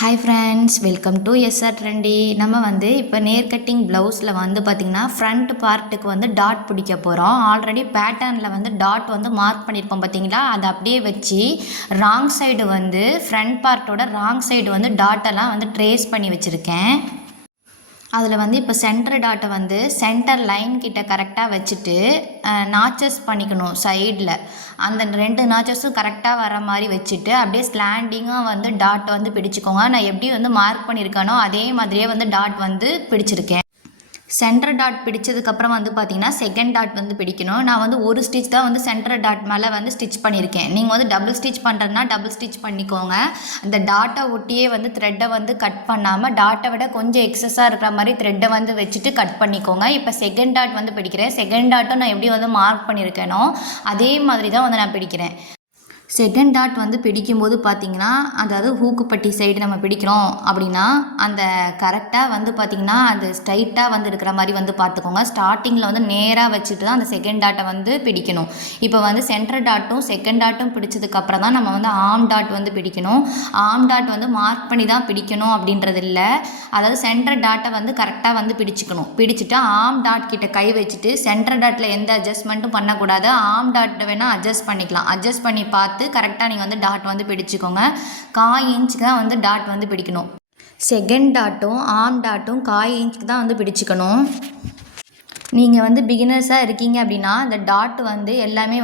Hi friends, welcome to SR Trendy. நம்ம இப்போ நேர் கட்டிங் ப்ளவுஸில் பார்த்திங்கன்னா ஃப்ரண்ட் பார்ட்டுக்கு டாட் பிடிக்க போகிறோம். ஆல்ரெடி பேட்டர்னில் டாட் மார்க் பண்ணியிருப்போம் பார்த்தீங்களா, அதை அப்படியே வச்சு ராங் சைடு ஃப்ரண்ட் பார்ட்டோட ராங் சைடு டாட்டெல்லாம் ட்ரேஸ் பண்ணி வச்சுருக்கேன். அதில் இப்போ சென்டர் டாட்டை சென்டர் லைன் கிட்ட கரெக்டாக வச்சுட்டு நாச்சஸ் பண்ணிக்கணும். சைடில் அந்த 2 நாச்சஸும் கரெக்டாக வர மாதிரி வச்சுட்டு அப்படியே ஸ்லாண்டிங்காக டாட் பிடிச்சிக்கோங்க. நான் எப்படி மார்க் பண்ணியிருக்கேனோ அதே மாதிரியே டாட் பிடிச்சிருக்கேன். சென்டர் டாட் பிடிச்சதுக்கப்புறம் பார்த்திங்கன்னா செகண்ட் டாட் பிடிக்கணும். நான் ஒரு ஸ்டிச் தான் சென்டர் டாட் மேலே ஸ்டிச் பண்ணியிருக்கேன். நீங்கள் டபுள் ஸ்டிச் பண்ணுறதுனா டபுள் ஸ்டிச் பண்ணிக்கோங்க. அந்த டாட்டை ஒட்டியே த்ரெட்டை கட் பண்ணாமல் டாட்டை விட கொஞ்சம் எக்ஸஸாக இருக்கிற மாதிரி த்ரெட்டை வச்சுட்டு கட் பண்ணிக்கோங்க. இப்போ செகண்ட் டாட் பிடிக்கிறேன். செகண்ட் டாட்டும் நான் எப்படி மார்க் பண்ணியிருக்கேனோ அதே மாதிரி தான் நான் பிடிக்கிறேன். செகண்ட் டாட் பிடிக்கும்போது பார்த்திங்கன்னா, அதாவது ஹூக்குப்பட்டி சைடு நம்ம பிடிக்கிறோம் அப்படின்னா அந்த கரெக்டாக பார்த்திங்கன்னா அது ஸ்ட்ரைட்டாக இருக்கிற மாதிரி பார்த்துக்கோங்க. ஸ்டார்டிங்கில் நேராக வச்சுட்டு தான் அந்த செகண்ட் டாட்டை பிடிக்கணும். இப்போ சென்டர் டாட்டும் செகண்ட் டாட்டும் பிடிச்சதுக்கப்புறம் தான் நம்ம ஆர்ம் டாட் பிடிக்கணும். ஆர்ம் டாட் மார்க் பண்ணி தான் பிடிக்கணும் அப்படின்றது இல்லை. அதாவது சென்டர் டாட்டை கரெக்டாக பிடிச்சிக்கணும். பிடிச்சிட்டு ஆர்ம் டாட் கிட்ட கை வச்சுட்டு சென்டர் டாட்டில் எந்த அட்ஜஸ்ட்மெண்ட்டும் பண்ணக்கூடாது. ஆர்ம் டாட்டை வேணால் அட்ஜஸ்ட் பண்ணிக்கலாம். அட்ஜஸ்ட் பண்ணி பார்த்து கரெக்டாக நீங்கள் டாட் பிடிச்சிக்கோங்க. 1/4 இன்ச்சுக்கு தான் டாட் பிடிக்கணும். செகண்ட் டாட்டும் ஆர்ம் டாட்டும் 1/4 இன்ச்சுக்கு தான் பிடிச்சிக்கணும். நீங்கள் பிகினர்ஸாக இருக்கீங்க அப்படின்னா இந்த டாட் எல்லாமே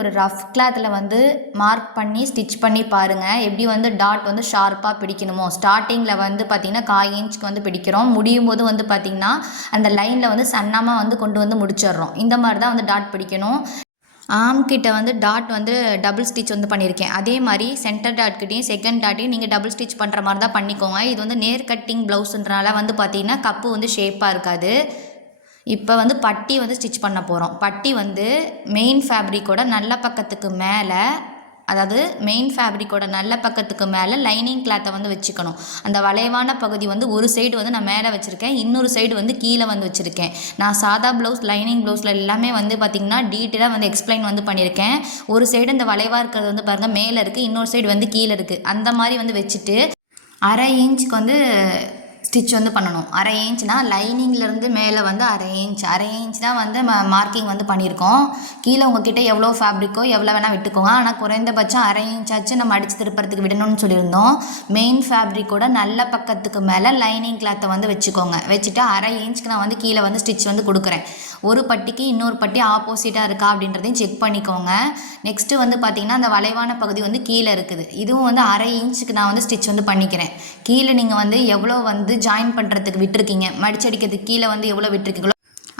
ஒரு ரஃப் கிளாத்தில் மார்க் பண்ணி ஸ்டிச் பண்ணி பாருங்கள். எப்படி டாட் ஷார்ப்பாக பிடிக்கணுமோ. ஸ்டார்டிங்கில் பார்த்திங்கன்னா 1/4 இன்ச்சுக்கு பிடிக்கிறோம். முடியும் போது பார்த்திங்கன்னா அந்த லைனில் சன்னமாக கொண்டு முடிச்சிடுறோம். இந்த மாதிரி தான் டாட் பிடிக்கணும். ஆர்ம் கிட்ட டாட் டபுள் ஸ்டிச் பண்ணியிருக்கேன். அதே மாதிரி சென்டர் டாட்கிட்டையும் செகண்ட் டாட்டையும் நீங்கள் டபுள் ஸ்டிச் பண்ணுற மாதிரி தான் பண்ணிக்கோங்க. இது நேர் கட்டிங் ப்ளவுஸுன்றனால பார்த்தீங்கன்னா கப்பு ஷேப்பாக இருக்காது. இப்போ பட்டி ஸ்டிச் பண்ண போகிறோம். பட்டி மெயின் ஃபேப்ரிக்கோட நல்ல பக்கத்துக்கு மேலே, அதாவது மெயின் ஃபேப்ரிக்கோட நல்ல பக்கத்துக்கு மேலே லைனிங் கிளாத்தை வச்சுக்கணும். அந்த வளைவான பகுதி ஒரு சைடு நான் மேலே வச்சுருக்கேன், இன்னொரு சைடு கீழே வச்சுருக்கேன். நான் சாதா ப்ளவுஸ் லைனிங் ப்ளவுஸில் எல்லாமே பார்த்திங்கன்னா டீட்டெயிலாக எக்ஸ்பிளைன் பண்ணியிருக்கேன். ஒரு சைடு இந்த வளைவாக இருக்கிறது பாருங்கள் மேலே இருக்குது, இன்னொரு சைடு கீழே இருக்குது. அந்த மாதிரி வச்சுட்டு 1/2 இன்ச்சுக்கு ஸ்டிச் பண்ணணும். 1/2 இன்ச்னா லைனிங்லேருந்து மேலே 1/2 இன்ச் தான் மார்க்கிங் பண்ணியிருக்கோம். கீழே உங்ககிட்ட எவ்வளோ ஃபேப்ரிக்கோ எவ்வளோ வேணால் விட்டுக்கோங்க. ஆனால் குறைந்தபட்சம் 1/2 இன்ச்சாச்சும் நம்ம அடித்து திருப்பறதுக்கு விடணும்னு சொல்லியிருந்தோம். மெயின் ஃபேப்ரிக்கோட நல்ல பக்கத்துக்கு மேலே லைனிங் கிளாத்தை வச்சுக்கோங்க. வச்சுட்டு 1/2 இன்ச்சுக்கு நான் கீழே ஸ்டிச் கொடுக்குறேன். ஒரு பட்டிக்கு இன்னொரு பட்டி ஆப்போசிட்டாக இருக்கா அப்படின்றதையும் செக் பண்ணிக்கோங்க. நெக்ஸ்ட்டு பார்த்திங்கன்னா அந்த வளைவான பகுதி கீழே இருக்குது. இதுவும் 1/2 இன்ச்சுக்கு நான் ஸ்டிச் பண்ணிக்கிறேன். கீழே நீங்கள் எவ்வளோ ஜாயின் பண்ணுறதுக்கு விட்டுருக்கீங்க, மடிச்சடிக்கிறதுக்கு கீழே எவ்வளோ விட்டுருக்கீங்களோ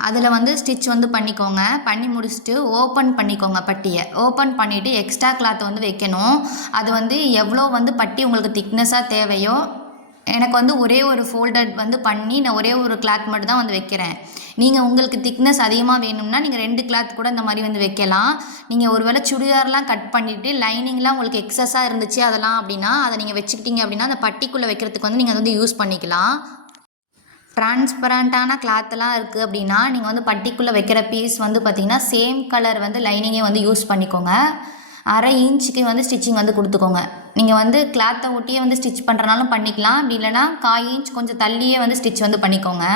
அதில் ஸ்டிச் பண்ணிக்கோங்க. பண்ணி முடிச்சுட்டு ஓப்பன் பண்ணிக்கோங்க. பட்டியை ஓப்பன் பண்ணிவிட்டு எக்ஸ்ட்ரா கிளாத்தை வைக்கணும். அது எவ்வளோ பட்டி உங்களுக்கு திக்னஸாக தேவையோ. எனக்கு ஒரே ஒரு ஃபோல்டட் பண்ணி நான் ஒரே ஒரு கிளாத் மட்டும் தான் வைக்கிறேன். நீங்கள் உங்களுக்கு திக்னஸ் அதிகமாக வேணும்னா நீங்கள் 2 கிளாத் கூட இந்த மாதிரி வைக்கலாம். நீங்கள் ஒருவேளை சுடிதார்லாம் கட் பண்ணிவிட்டு லைனிங்லாம் உங்களுக்கு எக்ஸஸாக இருந்துச்சு அதெல்லாம் அப்படின்னா அதை நீங்கள் வச்சுக்கிட்டீங்க அப்படின்னா அந்த பட்டிக்குள்ளே வைக்கிறதுக்கு நீங்கள் யூஸ் பண்ணிக்கலாம். டிரான்ஸ்பரண்ட்டான கிளாத்தெல்லாம் இருக்குது அப்படின்னா நீங்கள் பட்டிக்குள்ளே வைக்கிற பீஸ் பார்த்திங்கன்னா சேம் கலர் லைனிங்கே யூஸ் பண்ணிக்கோங்க. 1/2 இன்ச்சுக்கு ஸ்டிச்சிங் கொடுத்துக்கோங்க. நீங்கள் கிளாத்தை ஒட்டியே ஸ்டிச் பண்ணுறனாலும் பண்ணிக்கலாம். அப்படி இல்லைனா 1/4 இன்ச் கொஞ்சம் தள்ளியே ஸ்டிச் பண்ணிக்கோங்க.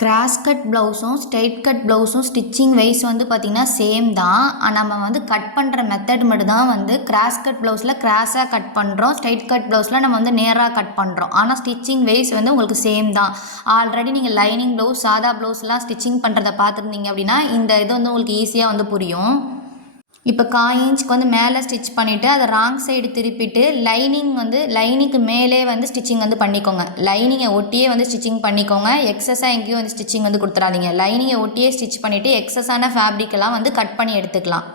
கிராஸ் கட் ப்ளவுஸும் ஸ்ட்ரெயிட் கட் ப்ளவுஸும் ஸ்டிச்சிங் வைஸ் பார்த்திங்கன்னா சேம் தான். நம்ம கட் பண்ணுற மெத்தட் மட்டும் தான் கிராஸ் கட் ப்ளவுஸில் கிராஸாக கட் பண்ணுறோம், ஸ்ட்ரெயிட் கட் ப்ளவுஸில் நம்ம நேராக கட் பண்ணுறோம். ஆனால் ஸ்டிச்சிங் வைஸ் உங்களுக்கு சேம் தான். ஆல்ரெடி நீங்கள் லைனிங் ப்ளவுஸ் சாதா ப்ளவுஸ்லாம் ஸ்டிச்சிங் பண்ணுறதை பார்த்துருந்தீங்க அப்படின்னா இந்த இது உங்களுக்கு ஈஸியாக புரியும். இப்போ 1/4 இன்ச்சுக்கு மேலே ஸ்டிச் பண்ணிவிட்டு அதை ராங் சைடு திருப்பிட்டு லைனிங்க்கு மேலே ஸ்டிச்சிங் பண்ணிக்கோங்க. லைனிங்கை ஒட்டியே ஸ்டிச்சிங் பண்ணிக்கோங்க. எக்ஸஸாக எங்கேயும் ஸ்டிச்சிங் கொடுத்துடாதீங்க. லைனிங்கை ஒட்டியே ஸ்டிச் பண்ணிவிட்டு எக்ஸஸான ஃபேப்ரிக்கெல்லாம் கட் பண்ணி எடுத்துக்கலாம்.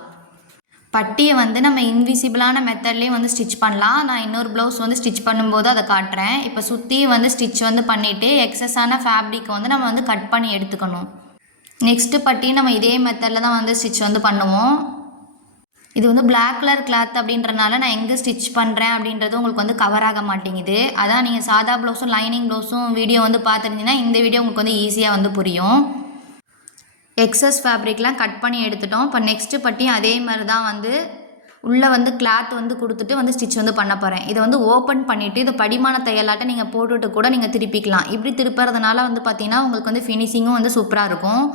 பட்டியை நம்ம இன்விசிபிளான மெத்தட்லேயும் ஸ்டிச் பண்ணலாம். நான் இன்னொரு ப்ளவுஸ் ஸ்டிச் பண்ணும்போது அதை காட்டுறேன். இப்போ சுற்றி ஸ்டிச் பண்ணிவிட்டு எக்ஸஸான ஃபேப்ரிக்கை நம்ம கட் பண்ணி எடுத்துக்கணும். நெக்ஸ்ட்டு பட்டியை நம்ம இதே மெத்தடில் தான் ஸ்டிச் பண்ணுவோம். இது பிளாக் கலர் கிளாத் அப்படின்றனால நான் எங்கே ஸ்டிச் பண்ணுறேன் அப்படின்றது உங்களுக்கு கவர் ஆக மாட்டேங்குது. அதான் நீங்கள் சாதா ப்ளவுஸும் லைனிங் ப்ளவுஸும் வீடியோ பார்த்துருந்தீங்கன்னா இந்த வீடியோ உங்களுக்கு ஈஸியாக புரியும். எக்ஸஸ் ஃபேப்ரிக்லாம் கட் பண்ணி எடுத்துட்டோம். இப்போ நெக்ஸ்ட்டு பட்டியும் அதே மாதிரி தான் உள்ளே வந்து கிளாத் வந்து கொடுத்துட்டு வந்து ஸ்டிச் வந்து பண்ண போகிறேன். இதை வந்து ஓப்பன் பண்ணிவிட்டு இதை படிமான தையலாட்ட நீங்கள் போட்டுட்டு கூட நீங்கள் திருப்பிக்கலாம். இப்படி திருப்புறதுனால வந்து பார்த்தீங்கன்னா உங்களுக்கு வந்து ஃபினிஷிங்கும் வந்து சூப்பராக இருக்கும்.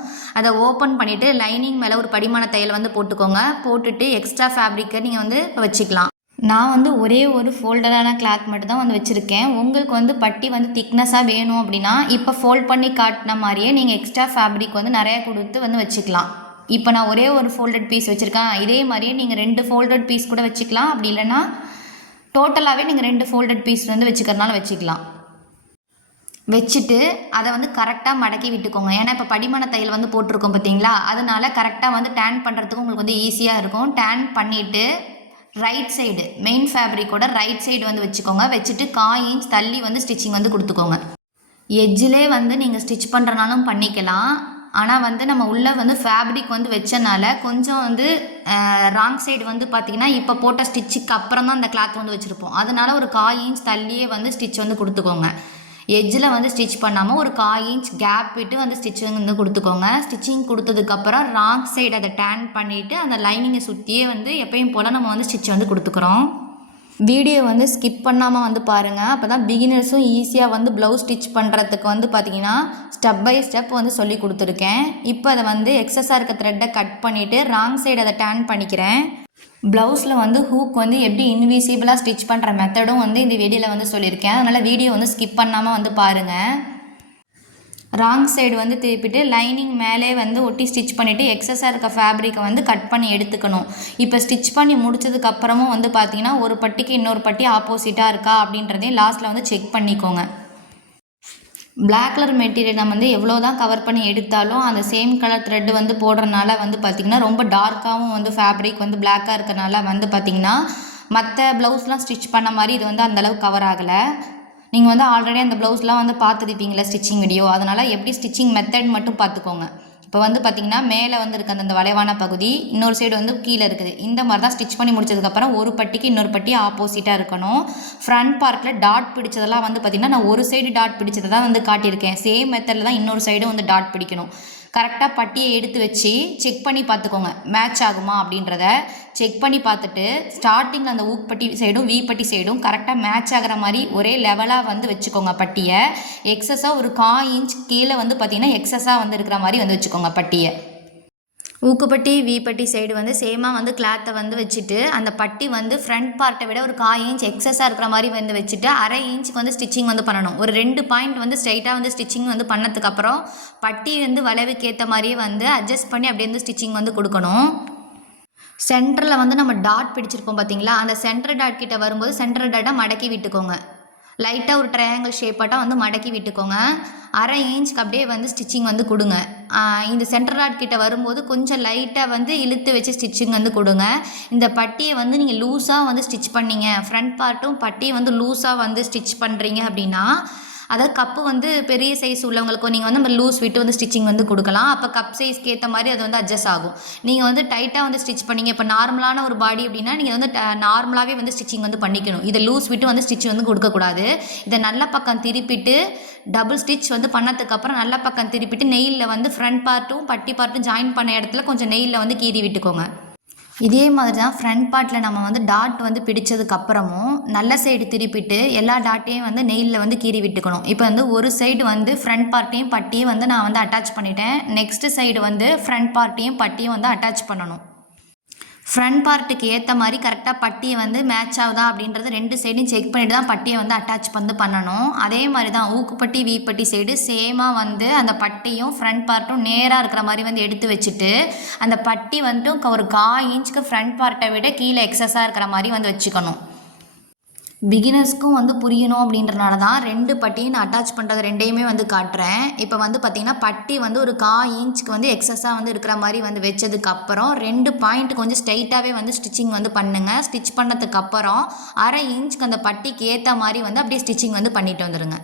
அதை ஓப்பன் பண்ணிவிட்டு லைனிங் மேலே ஒரு படிமான தையல் வந்து போட்டுக்கோங்க. போட்டுட்டு எக்ஸ்ட்ரா ஃபேப்ரிக்கை நீங்கள் வந்து வச்சுக்கலாம். நான் வந்து ஒரே ஒரு ஃபோல்டடான கிளாத் மட்டும் தான் வந்து வச்சுருக்கேன். உங்களுக்கு வந்து பட்டி வந்து திக்னஸாக வேணும் அப்படின்னா இப்போ ஃபோல்ட் பண்ணி காட்டின மாதிரியே நீங்கள் எக்ஸ்ட்ரா ஃபேப்ரிக் வந்து நிறையா கொடுத்து வந்து வச்சுக்கலாம். இப்போ நான் ஒரே ஒரு ஃபோல்டட் பீஸ் வச்சுருக்கேன். இதே மாதிரியே நீங்கள் 2 ஃபோல்டட் பீஸ் கூட வச்சுக்கலாம். அப்படி இல்லைன்னா டோட்டலாகவே நீங்கள் 2 ஃபோல்டட் பீஸ் வந்து வச்சுக்கிறதுனால வச்சுக்கலாம். வச்சுட்டு அதை வந்து கரெக்டாக மடக்கி விட்டுக்கோங்க. ஏன்னா இப்போ படிமான தையல் வந்து போட்டிருக்கோம் பார்த்தீங்களா, அதனால கரெக்டாக வந்து டேன் பண்ணுறதுக்கு உங்களுக்கு வந்து ஈஸியாக இருக்கும். டேன் பண்ணிவிட்டு ரைட் சைடு மெயின் ஃபேப்ரிக்கோட ரைட் சைடு வந்து வச்சுக்கோங்க. வச்சுட்டு 1/4 இன்ச் தள்ளி வந்து ஸ்டிச்சிங் வந்து கொடுத்துக்கோங்க. எட்ஜிலே வந்து நீங்கள் ஸ்டிச் பண்ணுறனாலும் பண்ணிக்கலாம். ஆனால் வந்து நம்ம உள்ளே வந்து ஃபேப்ரிக் வந்து வச்சனால கொஞ்சம் வந்து ராங் சைடு வந்து பார்த்திங்கன்னா இப்போ போட்ட ஸ்டிச்சுக்கு அப்புறம் தான் அந்த கிளாத் வந்து வச்சுருப்போம். அதனால ஒரு 1/4 இன்ச் தள்ளியே வந்து ஸ்டிச் வந்து கொடுத்துக்கோங்க. எட்ஜில் வந்து ஸ்டிச் பண்ணாமல் ஒரு 1/4 இன்ச் கேப் விட்டு வந்து ஸ்டிச்சிங் வந்து கொடுத்துக்கோங்க. ஸ்டிச்சிங் கொடுத்ததுக்கப்புறம் ராங் சைடு அதை டேன் பண்ணிவிட்டு அந்த லைனிங்கை சுற்றியே வந்து எப்பயும் போல் நம்ம வந்து ஸ்டிச் வந்து கொடுத்துக்குறோம். வீடியோ வந்து ஸ்கிப் பண்ணாமல் வந்து பாருங்கள். அப்போ தான் பிகினர்ஸும் ஈஸியாக வந்து ப்ளவுஸ் ஸ்டிச் பண்ணுறதுக்கு வந்து பார்த்திங்கன்னா ஸ்டெப் பை ஸ்டெப் வந்து சொல்லி கொடுத்துருக்கேன். இப்போ அதை வந்து எக்ஸஸாக இருக்க த்ரெட்டை கட் பண்ணிவிட்டு ராங் சைடு அதை டேன் பண்ணிக்கிறேன். ப்ளவுஸில் வந்து ஹூக் வந்து எப்படி இன்விசிபிளாக ஸ்டிச் பண்ணுற மெத்தடும் வந்து இந்த வீடியோவில் வந்து சொல்லியிருக்கேன். அதனால் வீடியோ வந்து ஸ்கிப் பண்ணாமல் வந்து பாருங்கள். ராங் சைடு வந்து திருப்பிட்டு லைனிங் மேலே வந்து ஒட்டி ஸ்டிச் பண்ணிவிட்டு எக்ஸஸாக இருக்க ஃபேப்ரிக்கை வந்து கட் பண்ணி எடுத்துக்கணும். இப்போ ஸ்டிச் பண்ணி முடிச்சதுக்கப்புறமும் வந்து பார்த்திங்கன்னா ஒரு பட்டிக்கு இன்னொரு பட்டி ஆப்போசிட்டாக இருக்கா அப்படின்றதையும் லாஸ்ட்டில் வந்து செக் பண்ணிக்கோங்க. பிளாக் கலர் மெட்டீரியல் நம்ம வந்து எவ்வளோ தான் கவர் பண்ணி எடுத்தாலும் அந்த சேம் கலர் த்ரெட்டு வந்து போடுறதுனால வந்து பார்த்திங்கன்னா ரொம்ப டார்க்காகவும் வந்து ஃபேப்ரிக் வந்து பிளாக்காக இருக்கிறனால வந்து பார்த்திங்கன்னா மற்ற ப்ளவுஸ்லாம் ஸ்டிச் பண்ண மாதிரி இது வந்து அந்தளவுக்கு கவர் ஆகலை. நீங்கள் வந்து ஆல்ரெடி அந்த ப்ளவுஸ்லாம் வந்து பார்த்துருப்பீங்களா ஸ்டிச்சிங் வீடியோ, அதனால் எப்படி ஸ்டிச்சிங் மெத்தட் மட்டும் பார்த்துக்கோங்க. இப்போ வந்து பார்த்திங்கன்னா மேலே வந்து இருக்க அந்த வளைவான பகுதி, இன்னொரு சைடு வந்து கீழே இருக்குது. இந்த மாதிரி தான் ஸ்டிச் பண்ணி முடிச்சதுக்கப்புறம் ஒரு பட்டிக்கு இன்னொரு பட்டி ஆப்போசிட்டாக இருக்கணும். ஃப்ரண்ட் பார்ட்டில் டாட் பிடிச்சதெல்லாம் வந்து பார்த்திங்கன்னா நான் ஒரு சைடு டாட் பிடிச்சதை தான் வந்து காட்டியிருக்கேன். சேம் மெத்தடில் தான் இன்னொரு சைடும் வந்து டாட் பிடிக்கணும். கரெக்டாக பட்டியை எடுத்து வச்சு செக் பண்ணி பார்த்துக்கோங்க மேட்ச் ஆகுமா அப்படின்றத. செக் பண்ணி பார்த்துட்டு ஸ்டார்டிங்கில் அந்த ஊக் பட்டி சைடும் வி பட்டி சைடும் கரெக்டாக மேட்ச் ஆகிற மாதிரி ஒரே லெவலாக வந்து வச்சுக்கோங்க பட்டியை. எக்ஸஸாக ஒரு 1/4 இன்ச் கீழே வந்து பார்த்திங்கன்னா எக்ஸஸாக வந்து இருக்கிற மாதிரி வந்து வச்சுக்கோங்க பட்டியை. ஊக்குப்பட்டி வீப்பட்டி சைடு வந்து சேமாக வந்து கிளாத்தை வந்து வச்சுட்டு அந்த பட்டி வந்து ஃப்ரண்ட் பார்ட்டை விட ஒரு 1/4 இன்ச் எக்ஸஸாக இருக்கிற மாதிரி வந்து வச்சுட்டு 1/2 இன்ச்சுக்கு வந்து ஸ்டிச்சிங் வந்து பண்ணணும். ஒரு 2 பாயிண்ட் வந்து ஸ்ட்ரைட்டாக வந்து ஸ்டிச்சிங் வந்து பண்ணதுக்கப்புறம் பட்டி வந்து வளைவுக்கு ஏற்ற மாதிரியே வந்து அட்ஜஸ்ட் பண்ணி அப்படியே வந்து ஸ்டிச்சிங் வந்து கொடுக்கணும். சென்டரில் வந்து நம்ம டாட் பிடிச்சிருப்போம் பார்த்தீங்களா, அந்த சென்டர் டாட் கிட்ட வரும்போது சென்டர் டாட்டை மடக்கி விட்டுக்கோங்க. லைட்டாக ஒரு ட்ரையாங்கிள் ஷேப்பாட்டாக வந்து மடக்கி விட்டுக்கோங்க. 1/2 இன்ச்சுக்கு அப்படியே வந்து ஸ்டிச்சிங் வந்து கொடுங்க. இந்த சென்டர் டாட் கிட்ட வரும்போது கொஞ்சம் லைட்டாக வந்து இழுத்து வச்சு ஸ்டிச்சிங் வந்து கொடுங்க. இந்த பட்டியை வந்து நீங்கள் லூஸாக வந்து ஸ்டிச் பண்ணிங்க, ஃப்ரண்ட் பார்ட்டும் பட்டியை வந்து லூஸாக வந்து ஸ்டிச் பண்ணுறீங்க அப்படின்னா, அதாவது கப்பு வந்து பெரிய சைஸ் உள்ளவங்களுக்கும் நீங்கள் வந்து நம்ம லூஸ் விட்டு வந்து ஸ்டிச்சிங் வந்து கொடுக்கலாம். அப்போ கப் சைஸ்க்கு ஏற்ற மாதிரி அது வந்து அட்ஜஸ்ட் ஆகும். நீங்கள் வந்து டைட்டாக வந்து ஸ்டிச் பண்ணிங்க, இப்போ நார்மலான ஒரு பாடி அப்படின்னா நீங்கள் வந்து நார்மலாகவே வந்து ஸ்டிச்சிங் வந்து பண்ணிக்கணும். இதை லூஸ் விட்டு வந்து ஸ்டிச் வந்து கொடுக்கக்கூடாது. இதை நல்ல பக்கம் திருப்பிட்டு டபுள் ஸ்டிச் வந்து பண்ணதுக்கப்புறம் நல்ல பக்கம் திருப்பிட்டு நெயிலில் வந்து ஃப்ரண்ட் பார்ட்டும் பட்டி பார்ட்டும் ஜாயின் பண்ண இடத்துல கொஞ்சம் நெயிலில் வந்து கீறி விட்டுக்கோங்க. இதே மாதிரி தான் ஃப்ரண்ட் பார்ட்டில் நம்ம வந்து டாட் வந்து பிடிச்சதுக்கப்புறமும் நல்ல சைடு திருப்பிட்டு எல்லா டாட்டையும் வந்து நெயிலில் வந்து கீறி விட்டுக்கணும். இப்போ வந்து ஒரு சைடு வந்து ஃப்ரண்ட் பார்ட்டையும் பட்டியும் வந்து நான் வந்து அட்டாச் பண்ணிட்டேன். நெக்ஸ்ட்டு சைடு வந்து ஃப்ரண்ட் பார்ட்டையும் பட்டியும் வந்து அட்டாச் பண்ணணும். ஃப்ரண்ட் பார்ட்டுக்கு ஏற்ற மாதிரி கரெக்டாக பட்டியை வந்து மேட்ச் ஆகுதா அப்படின்றது 2 சைடையும் செக் பண்ணிட்டு தான் பட்டியை வந்து அட்டாச் வந்து பண்ணணும். அதே மாதிரி தான் ஊக்குப்பட்டி வீப்பட்டி சைடு சேமாக வந்து அந்த பட்டியும் ஃப்ரண்ட் பார்ட்டும் நேராக இருக்கிற மாதிரி வந்து எடுத்து வச்சுட்டு அந்த பட்டி வந்துட்டு ஒரு 1/4 இன்ச்சுக்கு ஃப்ரண்ட் பார்ட்டை விட கீழே எக்ஸஸாக இருக்கிற மாதிரி வந்து வச்சுக்கணும். பிகினர்ஸ்க்கும் வந்து புரியணும் அப்படின்றனால தான் 2 பட்டியும் நான் அட்டாச் பண்ணுறது 2யுமே வந்து காட்டுறேன். இப்போ வந்து பார்த்திங்கன்னா பட்டி வந்து ஒரு 1/4 இன்ச்சுக்கு வந்து எக்ஸஸாக வந்து இருக்கிற மாதிரி வந்து வச்சதுக்கப்புறம் 2 பாயிண்ட்டுக்கு கொஞ்சம் ஸ்ட்ரைட்டாகவே வந்து ஸ்டிச்சிங் வந்து பண்ணுங்கள். ஸ்டிச் பண்ணதுக்கப்புறம் 1/2 இன்ச்சுக்கு அந்த பட்டிக்கு ஏற்ற மாதிரி வந்து அப்படியே ஸ்டிச்சிங் வந்து பண்ணிட்டு வந்துடுங்க.